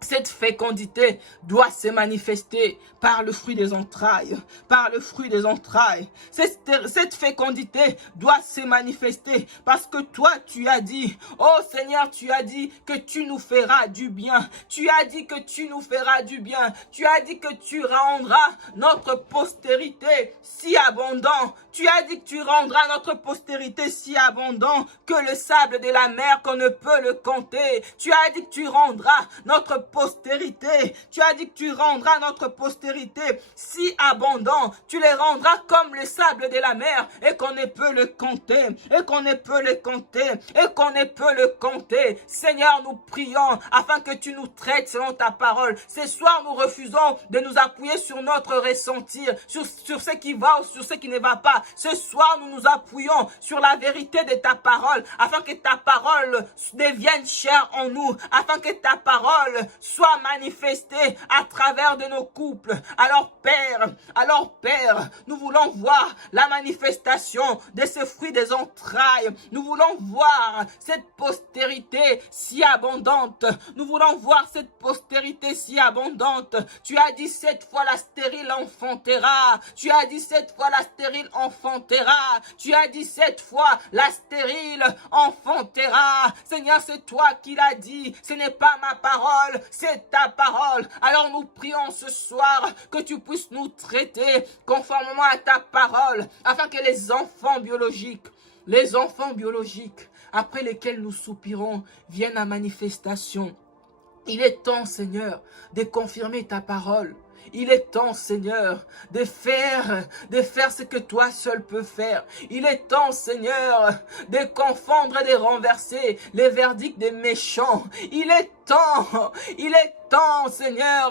Cette fécondité doit se manifester par le fruit des entrailles, par le fruit des entrailles. Cette fécondité doit se manifester parce que toi, tu as dit, oh Seigneur, tu as dit que tu nous feras du bien. Tu as dit que tu nous feras du bien. Tu as dit que tu rendras notre postérité si abondant. Tu as dit que tu rendras notre postérité si abondant que le sable de la mer qu'on ne peut le compter. Tu as dit que tu rendras notre postérité. Tu as dit que tu rendras notre postérité si abondant. Tu les rendras comme le sable de la mer et qu'on ne peut le compter. Et qu'on ne peut le compter. Et qu'on ne peut le compter. Seigneur, nous prions afin que tu nous traites selon ta parole. Ce soir, nous refusons de nous appuyer sur notre ressentir, sur ce qui va ou sur ce qui ne va pas. Ce soir, nous nous appuyons sur la vérité de ta parole afin que ta parole devienne chère en nous, afin que ta parole soit manifestée à travers de nos couples. Alors Père, nous voulons voir la manifestation de ce fruit des entrailles. Nous voulons voir cette postérité si abondante. Nous voulons voir cette postérité si abondante. Tu as dit 7 fois la stérile enfantera. Tu as dit 7 fois la stérile enfantera. Tu as dit 7 fois la stérile enfantera. Seigneur, c'est toi qui l'as dit. Ce n'est pas ma parole, c'est ta parole. Alors nous prions ce soir que tu puisses nous traiter conformément à ta parole, afin que les enfants biologiques, après lesquels nous soupirons, viennent à manifestation. Il est temps, Seigneur, de confirmer ta parole. Il est temps, Seigneur, de faire ce que toi seul peux faire. Il est temps, Seigneur, de confondre et de renverser les verdicts des méchants. Il est temps, Seigneur,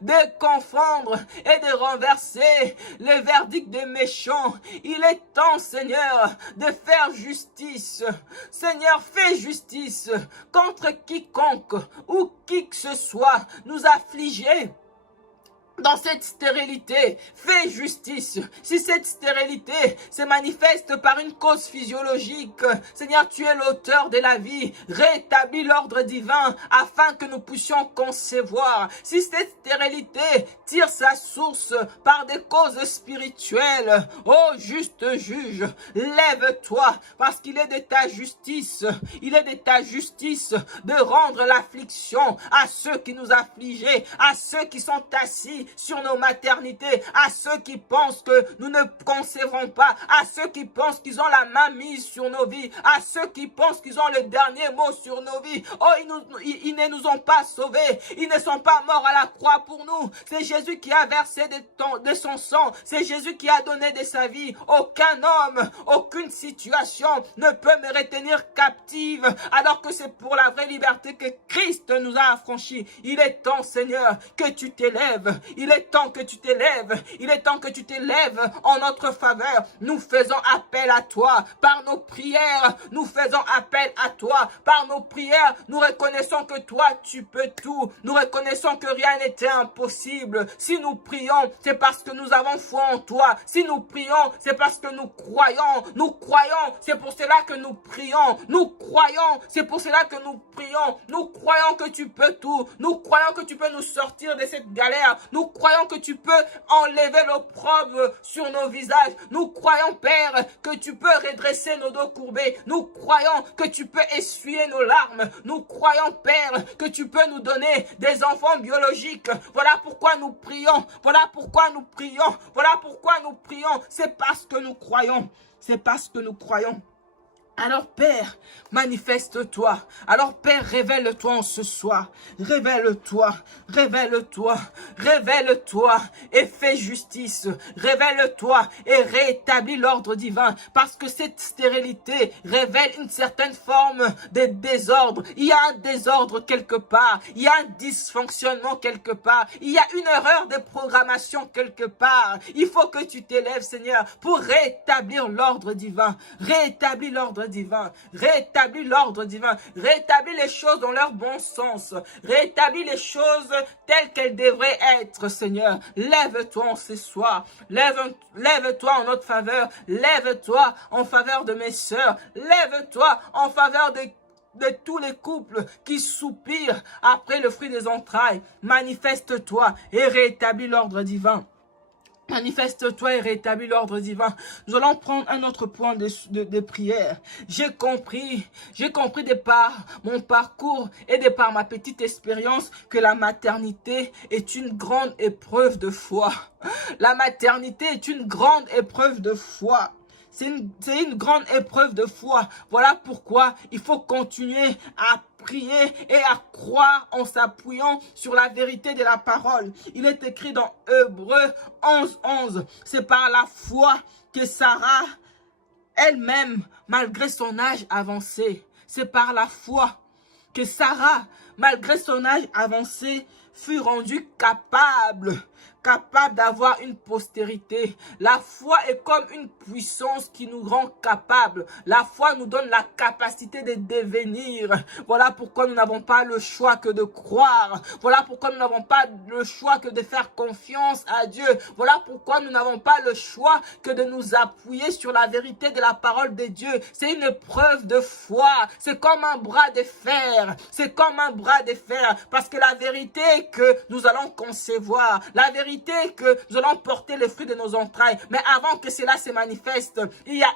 de confondre et de renverser les verdicts des méchants. Il est temps, Seigneur, de faire justice. Seigneur, fais justice contre quiconque ou qui que ce soit nous affliger. Dans cette stérilité, fais justice. Si cette stérilité se manifeste par une cause physiologique, Seigneur, tu es l'auteur de la vie. Rétablis l'ordre divin afin que nous puissions concevoir. Si cette stérilité tire sa source par des causes spirituelles, ô juste juge, lève-toi, parce qu'il est de ta justice. Il est de ta justice de rendre l'affliction à ceux qui nous affligeaient, à ceux qui sont assis sur nos maternités, à ceux qui pensent que nous ne concevrons pas, à ceux qui pensent qu'ils ont la main mise sur nos vies, à ceux qui pensent qu'ils ont le dernier mot sur nos vies. Oh, ils ne nous ont pas sauvés, ils ne sont pas morts à la croix pour nous. C'est Jésus qui a versé de son sang, c'est Jésus qui a donné de sa vie. Aucun homme, aucune situation ne peut me retenir captive, alors que c'est pour la vraie liberté que Christ nous a affranchis. Il est temps, Seigneur, que tu t'élèves. Il est temps que tu t'élèves. Il est temps que tu t'élèves en notre faveur. Nous faisons appel à toi. Par nos prières, nous faisons appel à toi. Par nos prières, nous reconnaissons que toi, tu peux tout. Nous reconnaissons que rien n'était impossible. Si nous prions, c'est parce que nous avons foi en toi. Si nous prions, c'est parce que nous croyons. Nous croyons, c'est pour cela que nous prions. Nous croyons, c'est pour cela que nous prions. Nous croyons que tu peux tout. Nous croyons que tu peux nous sortir de cette galère. Nous croyons que tu peux enlever l'opprobre sur nos visages. Nous croyons, Père, que tu peux redresser nos dos courbés. Nous croyons que tu peux essuyer nos larmes. Nous croyons, Père, que tu peux nous donner des enfants biologiques. Voilà pourquoi nous prions. Voilà pourquoi nous prions. Voilà pourquoi nous prions. C'est parce que nous croyons. C'est parce que nous croyons. Alors Père, manifeste-toi. Alors Père, révèle-toi en ce soir. Révèle-toi, révèle-toi, révèle-toi et fais justice. Révèle-toi et rétablis l'ordre divin. Parce que cette stérilité révèle une certaine forme de désordre. Il y a un désordre quelque part. Il y a un dysfonctionnement quelque part. Il y a une erreur de programmation quelque part. Il faut que tu t'élèves, Seigneur, pour rétablir l'ordre divin. Rétablis l'ordre divin, rétablis l'ordre divin, rétablis les choses dans leur bon sens, rétablis les choses telles qu'elles devraient être, Seigneur. Lève-toi en ce soir, lève-toi en notre faveur, lève-toi en faveur de mes sœurs, lève-toi en faveur de tous les couples qui soupirent après le fruit des entrailles. Manifeste-toi et rétablis l'ordre divin. Manifeste-toi et rétablis l'ordre divin. Nous allons prendre un autre point de prière. J'ai compris de par mon parcours et de par ma petite expérience que la maternité est une grande épreuve de foi. La maternité est une grande épreuve de foi. C'est une grande épreuve de foi. Voilà pourquoi il faut continuer à prier et à croire en s'appuyant sur la vérité de la parole. Il est écrit dans Hébreux 11:11. C'est par la foi que Sarah, elle-même, malgré son âge avancé, c'est par la foi que Sarah, malgré son âge avancé, fut rendu capable d'avoir une postérité. La foi est comme une puissance qui nous rend capables. La foi nous donne la capacité de devenir. Voilà pourquoi nous n'avons pas le choix que de croire. Voilà pourquoi nous n'avons pas le choix que de faire confiance à Dieu. Voilà pourquoi nous n'avons pas le choix que de nous appuyer sur la vérité de la parole de Dieu. C'est une preuve de foi. C'est comme un bras de fer. C'est comme un bras de fer. Parce que la vérité que nous allons concevoir, la vérité que nous allons porter les fruits de nos entrailles. Mais avant que cela se manifeste, il y a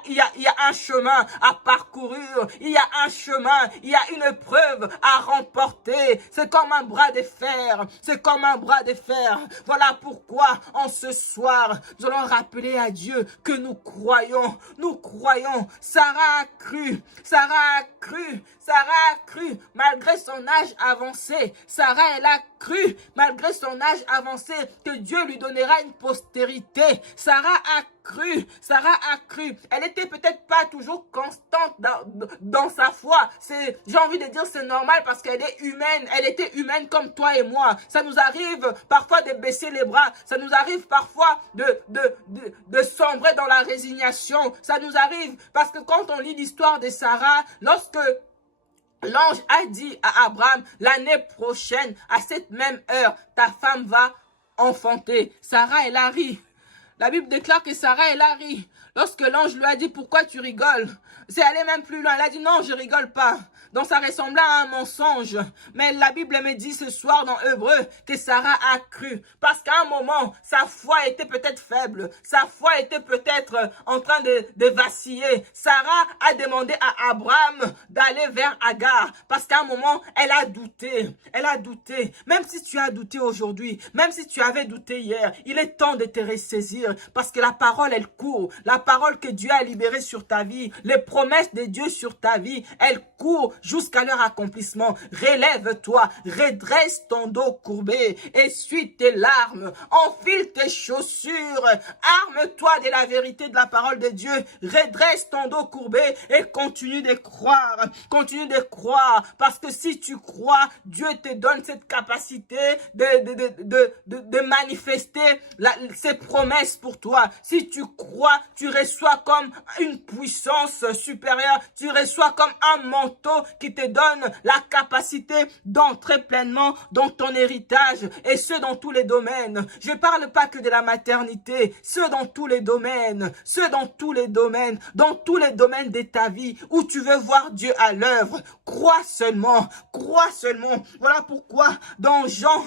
un chemin à parcourir. Il y a un chemin, il y a une preuve à remporter. C'est comme un bras de fer. C'est comme un bras de fer. Voilà pourquoi, en ce soir, nous allons rappeler à Dieu que nous croyons. Nous croyons. Sarah a cru. Sarah a cru. Sarah a cru, malgré son âge avancé. Sarah, elle a cru, malgré son âge avancé, que Dieu lui donnera une postérité. Sarah a cru, Sarah a cru. Elle était peut-être pas toujours constante dans sa foi. J'ai envie de dire c'est normal parce qu'elle est humaine. Elle était humaine comme toi et moi. Ça nous arrive parfois de baisser les bras. Ça nous arrive parfois de sombrer dans la résignation. Ça nous arrive parce que quand on lit l'histoire de Sarah, lorsque l'ange a dit à Abraham, l'année prochaine, à cette même heure, ta femme va enfanter. Sarah, elle a ri. La Bible déclare que Sarah, elle a ri. Lorsque l'ange lui a dit, pourquoi tu rigoles? C'est allé même plus loin. Elle a dit, non, je rigole pas. Donc ça ressemblait à un mensonge. Mais la Bible me dit ce soir dans Hébreu que Sarah a cru. Parce qu'à un moment, sa foi était peut-être faible. Sa foi était peut-être en train de vaciller. Sarah a demandé à Abraham d'aller vers Agar. Parce qu'à un moment, elle a douté. Elle a douté. Même si tu as douté aujourd'hui, même si tu avais douté hier, il est temps de te ressaisir. Parce que la parole, elle court. La parole que Dieu a libérée sur ta vie, les promesses de Dieu sur ta vie, elles courent jusqu'à leur accomplissement. Relève-toi, redresse ton dos courbé, essuie tes larmes, enfile tes chaussures, arme-toi de la vérité de la parole de Dieu, redresse ton dos courbé et continue de croire, parce que si tu crois, Dieu te donne cette capacité de manifester ses promesses pour toi. Si tu crois, tu reçois comme une puissance supérieure, tu reçois comme un manteau qui te donne la capacité d'entrer pleinement dans ton héritage, et ce dans tous les domaines. Je ne parle pas que de la maternité, ce dans tous les domaines, dans tous les domaines de ta vie où tu veux voir Dieu à l'œuvre. Crois seulement. Voilà pourquoi dans Jean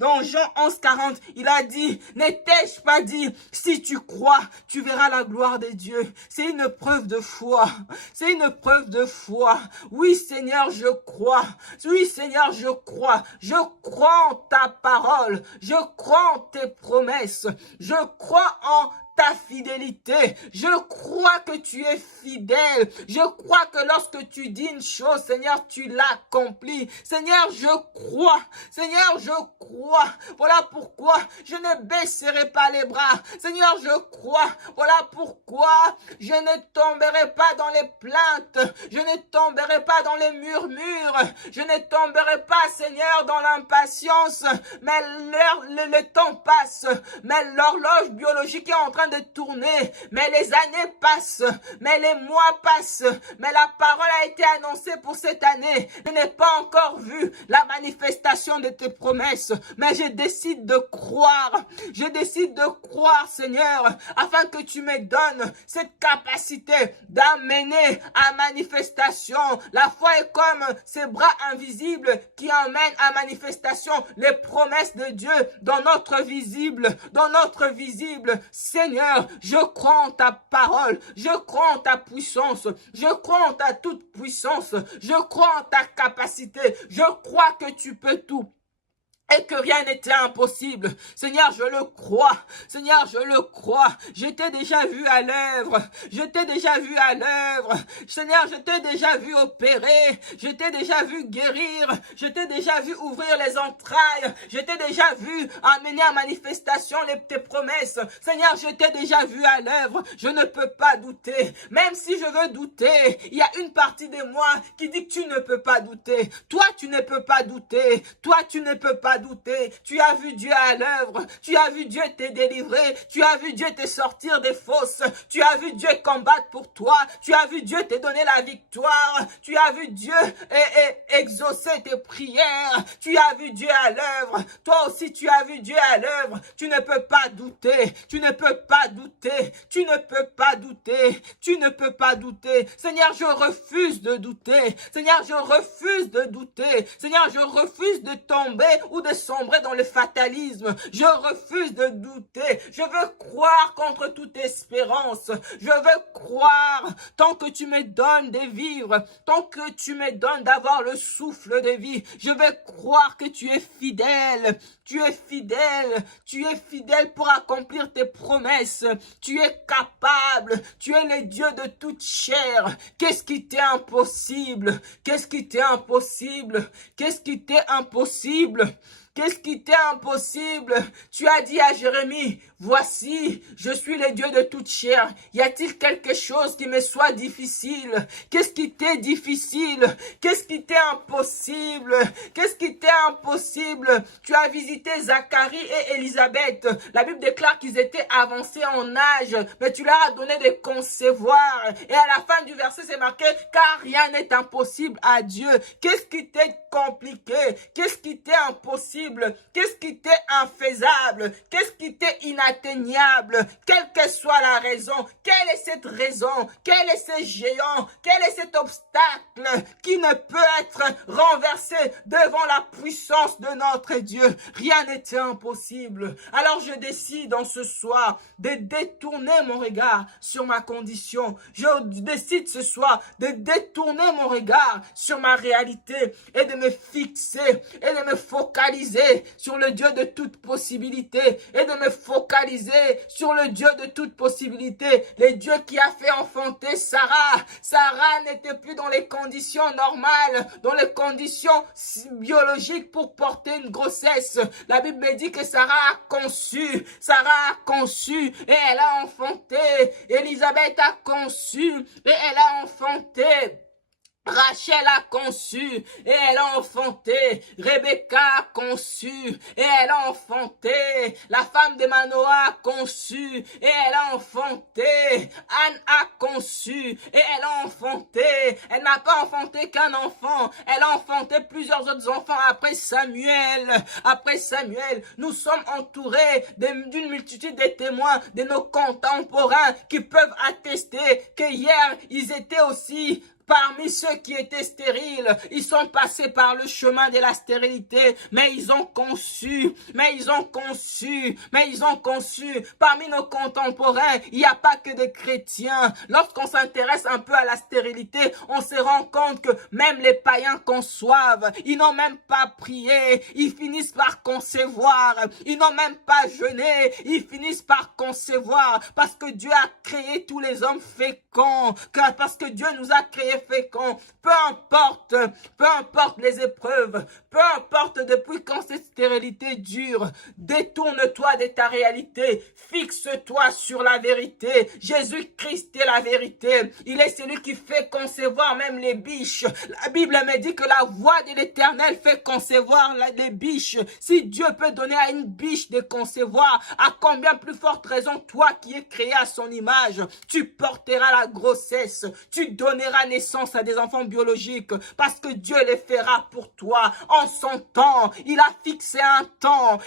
11:40, il a dit, n'ai-je pas dit, si tu crois, tu verras la gloire de Dieu. C'est une preuve de foi. C'est une preuve de foi. Oui, Seigneur, je crois. Oui, Seigneur, je crois. Je crois en ta parole. Je crois en tes promesses. Je crois en ta fidélité. Je crois que tu es fidèle. Je crois que lorsque tu dis une chose, Seigneur, tu l'accomplis. Seigneur, je crois. Seigneur, je crois. Voilà pourquoi je ne baisserai pas les bras. Seigneur, je crois. Voilà pourquoi je ne tomberai pas dans les plaintes. Je ne tomberai pas dans les murmures. Je ne tomberai pas, Seigneur, dans l'impatience. Mais le temps passe. Mais l'horloge biologique est en train de tourner, mais les années passent, mais les mois passent, mais la parole a été annoncée pour cette année. Je n'ai pas encore vu la manifestation de tes promesses, mais je décide de croire. Je décide de croire, Seigneur, afin que tu me donnes cette capacité d'amener à manifestation. La foi est comme ces bras invisibles qui emmènent à manifestation les promesses de Dieu dans notre visible, Seigneur, je crois en ta parole, je crois en ta puissance, je crois en ta toute puissance, je crois en ta capacité, je crois que tu peux tout. et que rien n'était impossible. Seigneur, je le crois. Seigneur, je le crois. Je t'ai déjà vu à l'œuvre. Je t'ai déjà vu à l'œuvre. Seigneur, je t'ai déjà vu opérer. Je t'ai déjà vu guérir. Je t'ai déjà vu ouvrir les entrailles. Je t'ai déjà vu amener en manifestation tes promesses. Seigneur, je t'ai déjà vu à l'œuvre. Je ne peux pas douter. Même si je veux douter, il y a une partie de moi qui dit que tu ne peux pas douter. Toi, tu ne peux pas douter. Toi, tu ne peux pas douter. Tu as vu Dieu à l'œuvre. Tu as vu Dieu te délivrer. Tu as vu Dieu te sortir des fosses. Tu as vu Dieu combattre pour toi. Tu as vu Dieu te donner la victoire. Tu as vu Dieu exaucer tes prières. Tu as vu Dieu à l'œuvre. Toi aussi, tu as vu Dieu à l'œuvre. Tu ne peux pas douter. Tu ne peux pas douter. Tu ne peux pas douter. Tu ne peux pas douter. Seigneur, je refuse de douter. Seigneur, je refuse de douter. Seigneur, je refuse de tomber ou de sombrer dans le fatalisme. Je refuse de douter. Je veux croire contre toute espérance. Je veux croire tant que tu me donnes de vivre, tant que tu me donnes d'avoir le souffle de vie. Je veux croire que tu es fidèle. Tu es fidèle. Tu es fidèle pour accomplir tes promesses. Tu es capable. Tu es le Dieu de toute chair. Qu'est-ce qui t'est impossible? Qu'est-ce qui t'est impossible? Qu'est-ce qui t'est impossible? Qu'est-ce qui t'est impossible? Tu as dit à Jérémie, voici, je suis le Dieu de toute chair. Y a-t-il quelque chose qui me soit difficile? Qu'est-ce qui t'est difficile? Qu'est-ce qui t'est impossible? Qu'est-ce qui t'est impossible? Tu as visité Zacharie et Élisabeth. La Bible déclare qu'ils étaient avancés en âge, mais tu leur as donné de concevoir. Et à la fin du verset, c'est marqué, car rien n'est impossible à Dieu. Qu'est-ce qui t'est compliqué? Qu'est-ce qui t'est impossible? Qu'est-ce qui t'est infaisable? Qu'est-ce qui t'est inatteignable? Quelle que soit la raison, quelle est cette raison? Quel est ce géant? Quel est cet obstacle qui ne peut être renversé devant la puissance de notre Dieu? Rien n'est impossible. Alors je décide en ce soir de détourner mon regard sur ma condition. Je décide ce soir de détourner mon regard sur ma réalité et de me fixer et de me focaliser sur le Dieu de toute possibilité et de me focaliser sur le Dieu de toute possibilité, le Dieu qui a fait enfanter Sarah. Sarah n'était plus dans les conditions normales, dans les conditions biologiques pour porter une grossesse. La Bible me dit que Sarah a conçu et elle a enfanté. Élisabeth a conçu et elle a enfanté. Rachel a conçu et elle a enfanté. Rebecca a conçu et elle a enfanté. La femme de Manoah a conçu et elle a enfanté. Anne a conçu et elle a enfanté. Elle n'a pas enfanté qu'un enfant. Elle a enfanté plusieurs autres enfants après Samuel. Après Samuel, nous sommes entourés d'une multitude de témoins de nos contemporains qui peuvent attester que hier, ils étaient aussi parmi ceux qui étaient stériles. Ils sont passés par le chemin de la stérilité, mais ils ont conçu, Parmi nos contemporains, il n'y a pas que des chrétiens. Lorsqu'on s'intéresse un peu à la stérilité, on se rend compte que même les païens conçoivent. Ils n'ont même pas prié, ils finissent par concevoir. Ils n'ont même pas jeûné, ils finissent par concevoir. Parce que Dieu a créé tous les hommes féconds. Parce que Dieu nous a créés féconds. Peu importe les épreuves, peu importe depuis quand cette stérilité dure, détourne-toi de ta réalité, fixe-toi sur la vérité. Jésus-Christ est la vérité. Il est celui qui fait concevoir même les biches. La Bible me dit que la voix de l'Éternel fait concevoir les biches. Si Dieu peut donner à une biche de concevoir, à combien plus forte raison toi qui es créé à son image, tu porteras la grossesse, tu donneras naissance à des enfants biologiques parce que Dieu les fera pour toi en son temps. Il a fixé un temps.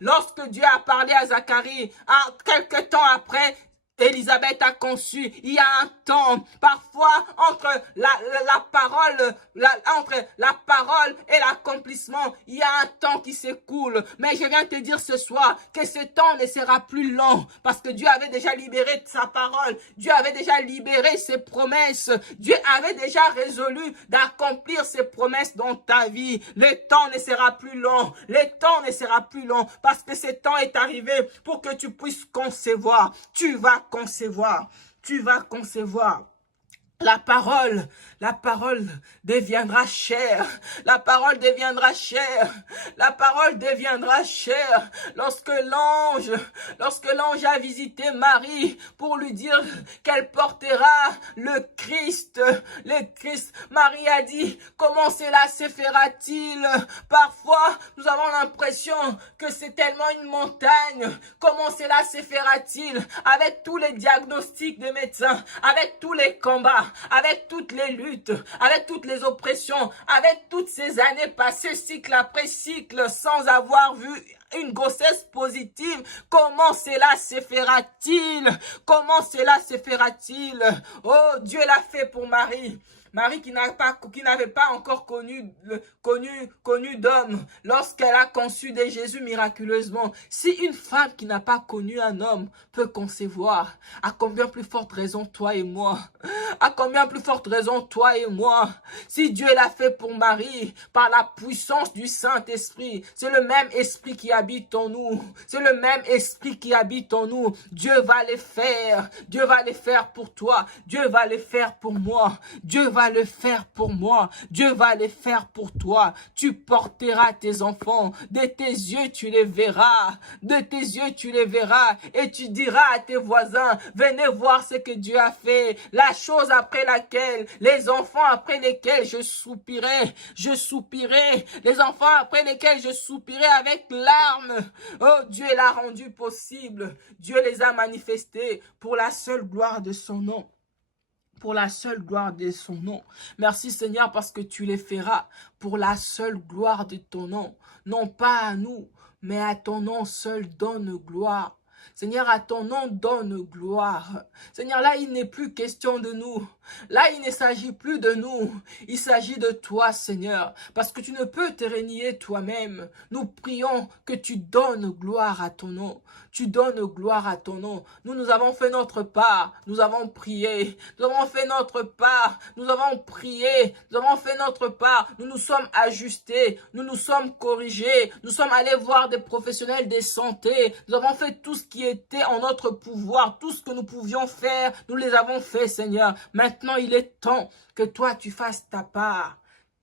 Lorsque Dieu a parlé à Zacharie, quelque temps après, Élisabeth a conçu, il y a un temps, parfois entre entre la parole et l'accomplissement, il y a un temps qui s'écoule. Mais je viens te dire ce soir que ce temps ne sera plus long parce que Dieu avait déjà libéré sa parole, Dieu avait déjà libéré ses promesses, Dieu avait déjà résolu d'accomplir ses promesses dans ta vie. Le temps ne sera plus long, le temps ne sera plus long parce que ce temps est arrivé pour que tu puisses concevoir. Tu vas concevoir, tu vas concevoir. La parole deviendra chair. La parole deviendra chair. La parole deviendra chair. Lorsque l'ange a visité Marie pour lui dire qu'elle portera le Christ, Marie a dit, comment cela se fera-t-il? Parfois, nous avons l'impression que c'est tellement une montagne. Comment cela se fera-t-il? Avec tous les diagnostics des médecins, avec tous les combats, avec toutes les luttes, avec toutes les oppressions, avec toutes ces années passées, cycle après cycle, sans avoir vu une grossesse positive, comment cela se fera-t-il? Comment cela se fera-t-il? Oh, Dieu l'a fait pour Marie. Marie qui n'avait pas encore connu d'homme, lorsqu'elle a conçu de Jésus miraculeusement. Si une femme qui n'a pas connu un homme peut concevoir, à combien plus forte raison toi et moi? À combien plus forte raison toi et moi? Si Dieu l'a fait pour Marie, par la puissance du Saint-Esprit, c'est le même esprit qui habite en nous. C'est le même esprit qui habite en nous. Dieu va les faire. Dieu va les faire pour toi. Dieu va les faire pour moi. Dieu va le faire pour moi. Dieu va les faire pour toi. Tu porteras tes enfants. De tes yeux, tu les verras. De tes yeux, tu les verras. Et tu diras à tes voisins, venez voir ce que Dieu a fait. La chose après laquelle, les enfants après lesquels je soupirai. Les enfants après lesquels je soupirai avec larmes. Oh, Dieu l'a rendu possible. Dieu les a manifestés pour la seule gloire de son nom. Pour la seule gloire de son nom. Merci Seigneur parce que tu les feras pour la seule gloire de ton nom. Non pas à nous, mais à ton nom seul donne gloire. Seigneur, à ton nom donne gloire. Seigneur, là, il n'est plus question de nous. Là, il ne s'agit plus de nous. Il s'agit de toi, Seigneur. Parce que tu ne peux te renier toi-même. Nous prions que tu donnes gloire à ton nom. Tu donnes gloire à ton nom. Nous avons fait notre part. Nous avons prié. Nous avons fait notre part. Nous avons prié. Nous avons fait notre part. Nous nous sommes ajustés. Nous nous sommes corrigés. Nous sommes allés voir des professionnels de santé. Nous avons fait tout ce qui était en notre pouvoir. Tout ce que nous pouvions faire, nous les avons fait, Seigneur. Maintenant, il est temps que toi, tu fasses ta part.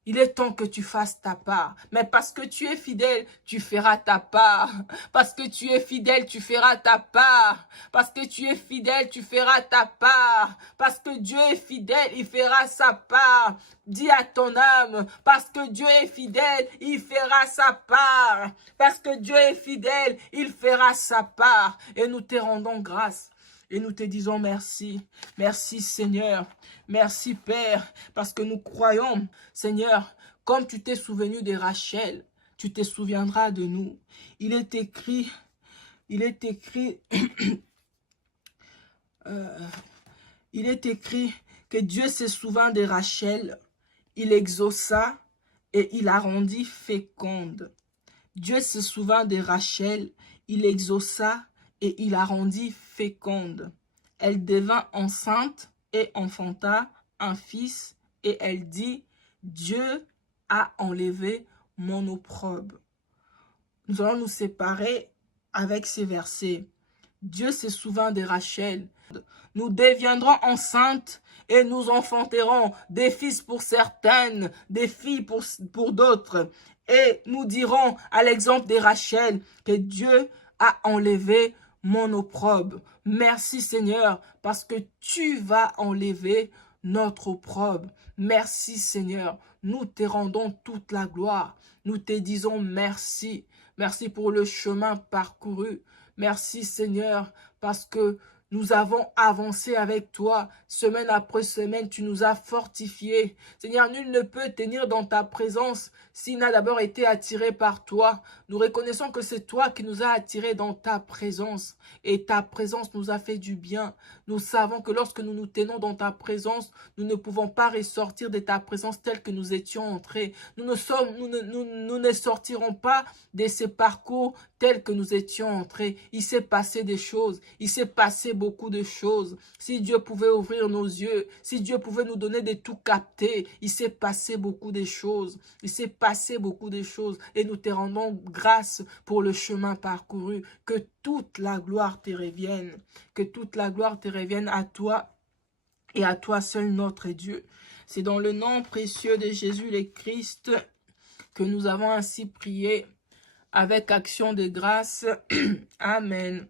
Il est temps que tu fasses ta part. Mais parce que tu es fidèle, tu feras ta part. Parce que tu es fidèle, tu feras ta part. Parce que tu es fidèle, tu feras ta part. Parce que Dieu est fidèle, il fera sa part. Dis à ton âme, parce que Dieu est fidèle, il fera sa part. Parce que Dieu est fidèle, il fera sa part. Et nous te rendons grâce. Et nous te disons merci. Merci Seigneur. Merci Père. Parce que nous croyons, Seigneur, comme tu t'es souvenu de Rachel, tu te souviendras de nous. Il est écrit, il est écrit que Dieu se souvint de Rachel. Il exauça et il la rendit féconde. Dieu se souvint de Rachel. Il exauça et il la rendit féconde. Elle devint enceinte et enfanta un fils, et elle dit, Dieu a enlevé mon opprobre. Nous allons nous séparer avec ces versets. Dieu se souvint de Rachel. Nous deviendrons enceintes et nous enfanterons des fils pour certaines, des filles pour d'autres. Et nous dirons, à l'exemple de Rachel, que Dieu a enlevé mon opprobre. Merci Seigneur, parce que tu vas enlever notre opprobre. Merci Seigneur, nous te rendons toute la gloire. Nous te disons merci. Merci pour le chemin parcouru. Merci Seigneur, parce que nous avons avancé avec toi. Semaine après semaine, tu nous as fortifiés. Seigneur, nul ne peut tenir dans ta présence s'il n'a d'abord été attiré par toi. Nous reconnaissons que c'est toi qui nous as attirés dans ta présence. Et ta présence nous a fait du bien. Nous savons que lorsque nous nous tenons dans ta présence, nous ne pouvons pas ressortir de ta présence telle que nous étions entrés. Nous ne sortirons pas de ce parcours tel que nous étions entrés. Il s'est passé des choses. Il s'est passé beaucoup de choses. Si Dieu pouvait ouvrir nos yeux, si Dieu pouvait nous donner de tout capter, il s'est passé beaucoup de choses. Il s'est passé beaucoup de choses. Et nous te rendons grâce pour le chemin parcouru. Que toute la gloire te revienne. Que toute la gloire te revienne à toi et à toi seul notre Dieu. C'est dans le nom précieux de Jésus le Christ que nous avons ainsi prié avec action de grâce. Amen.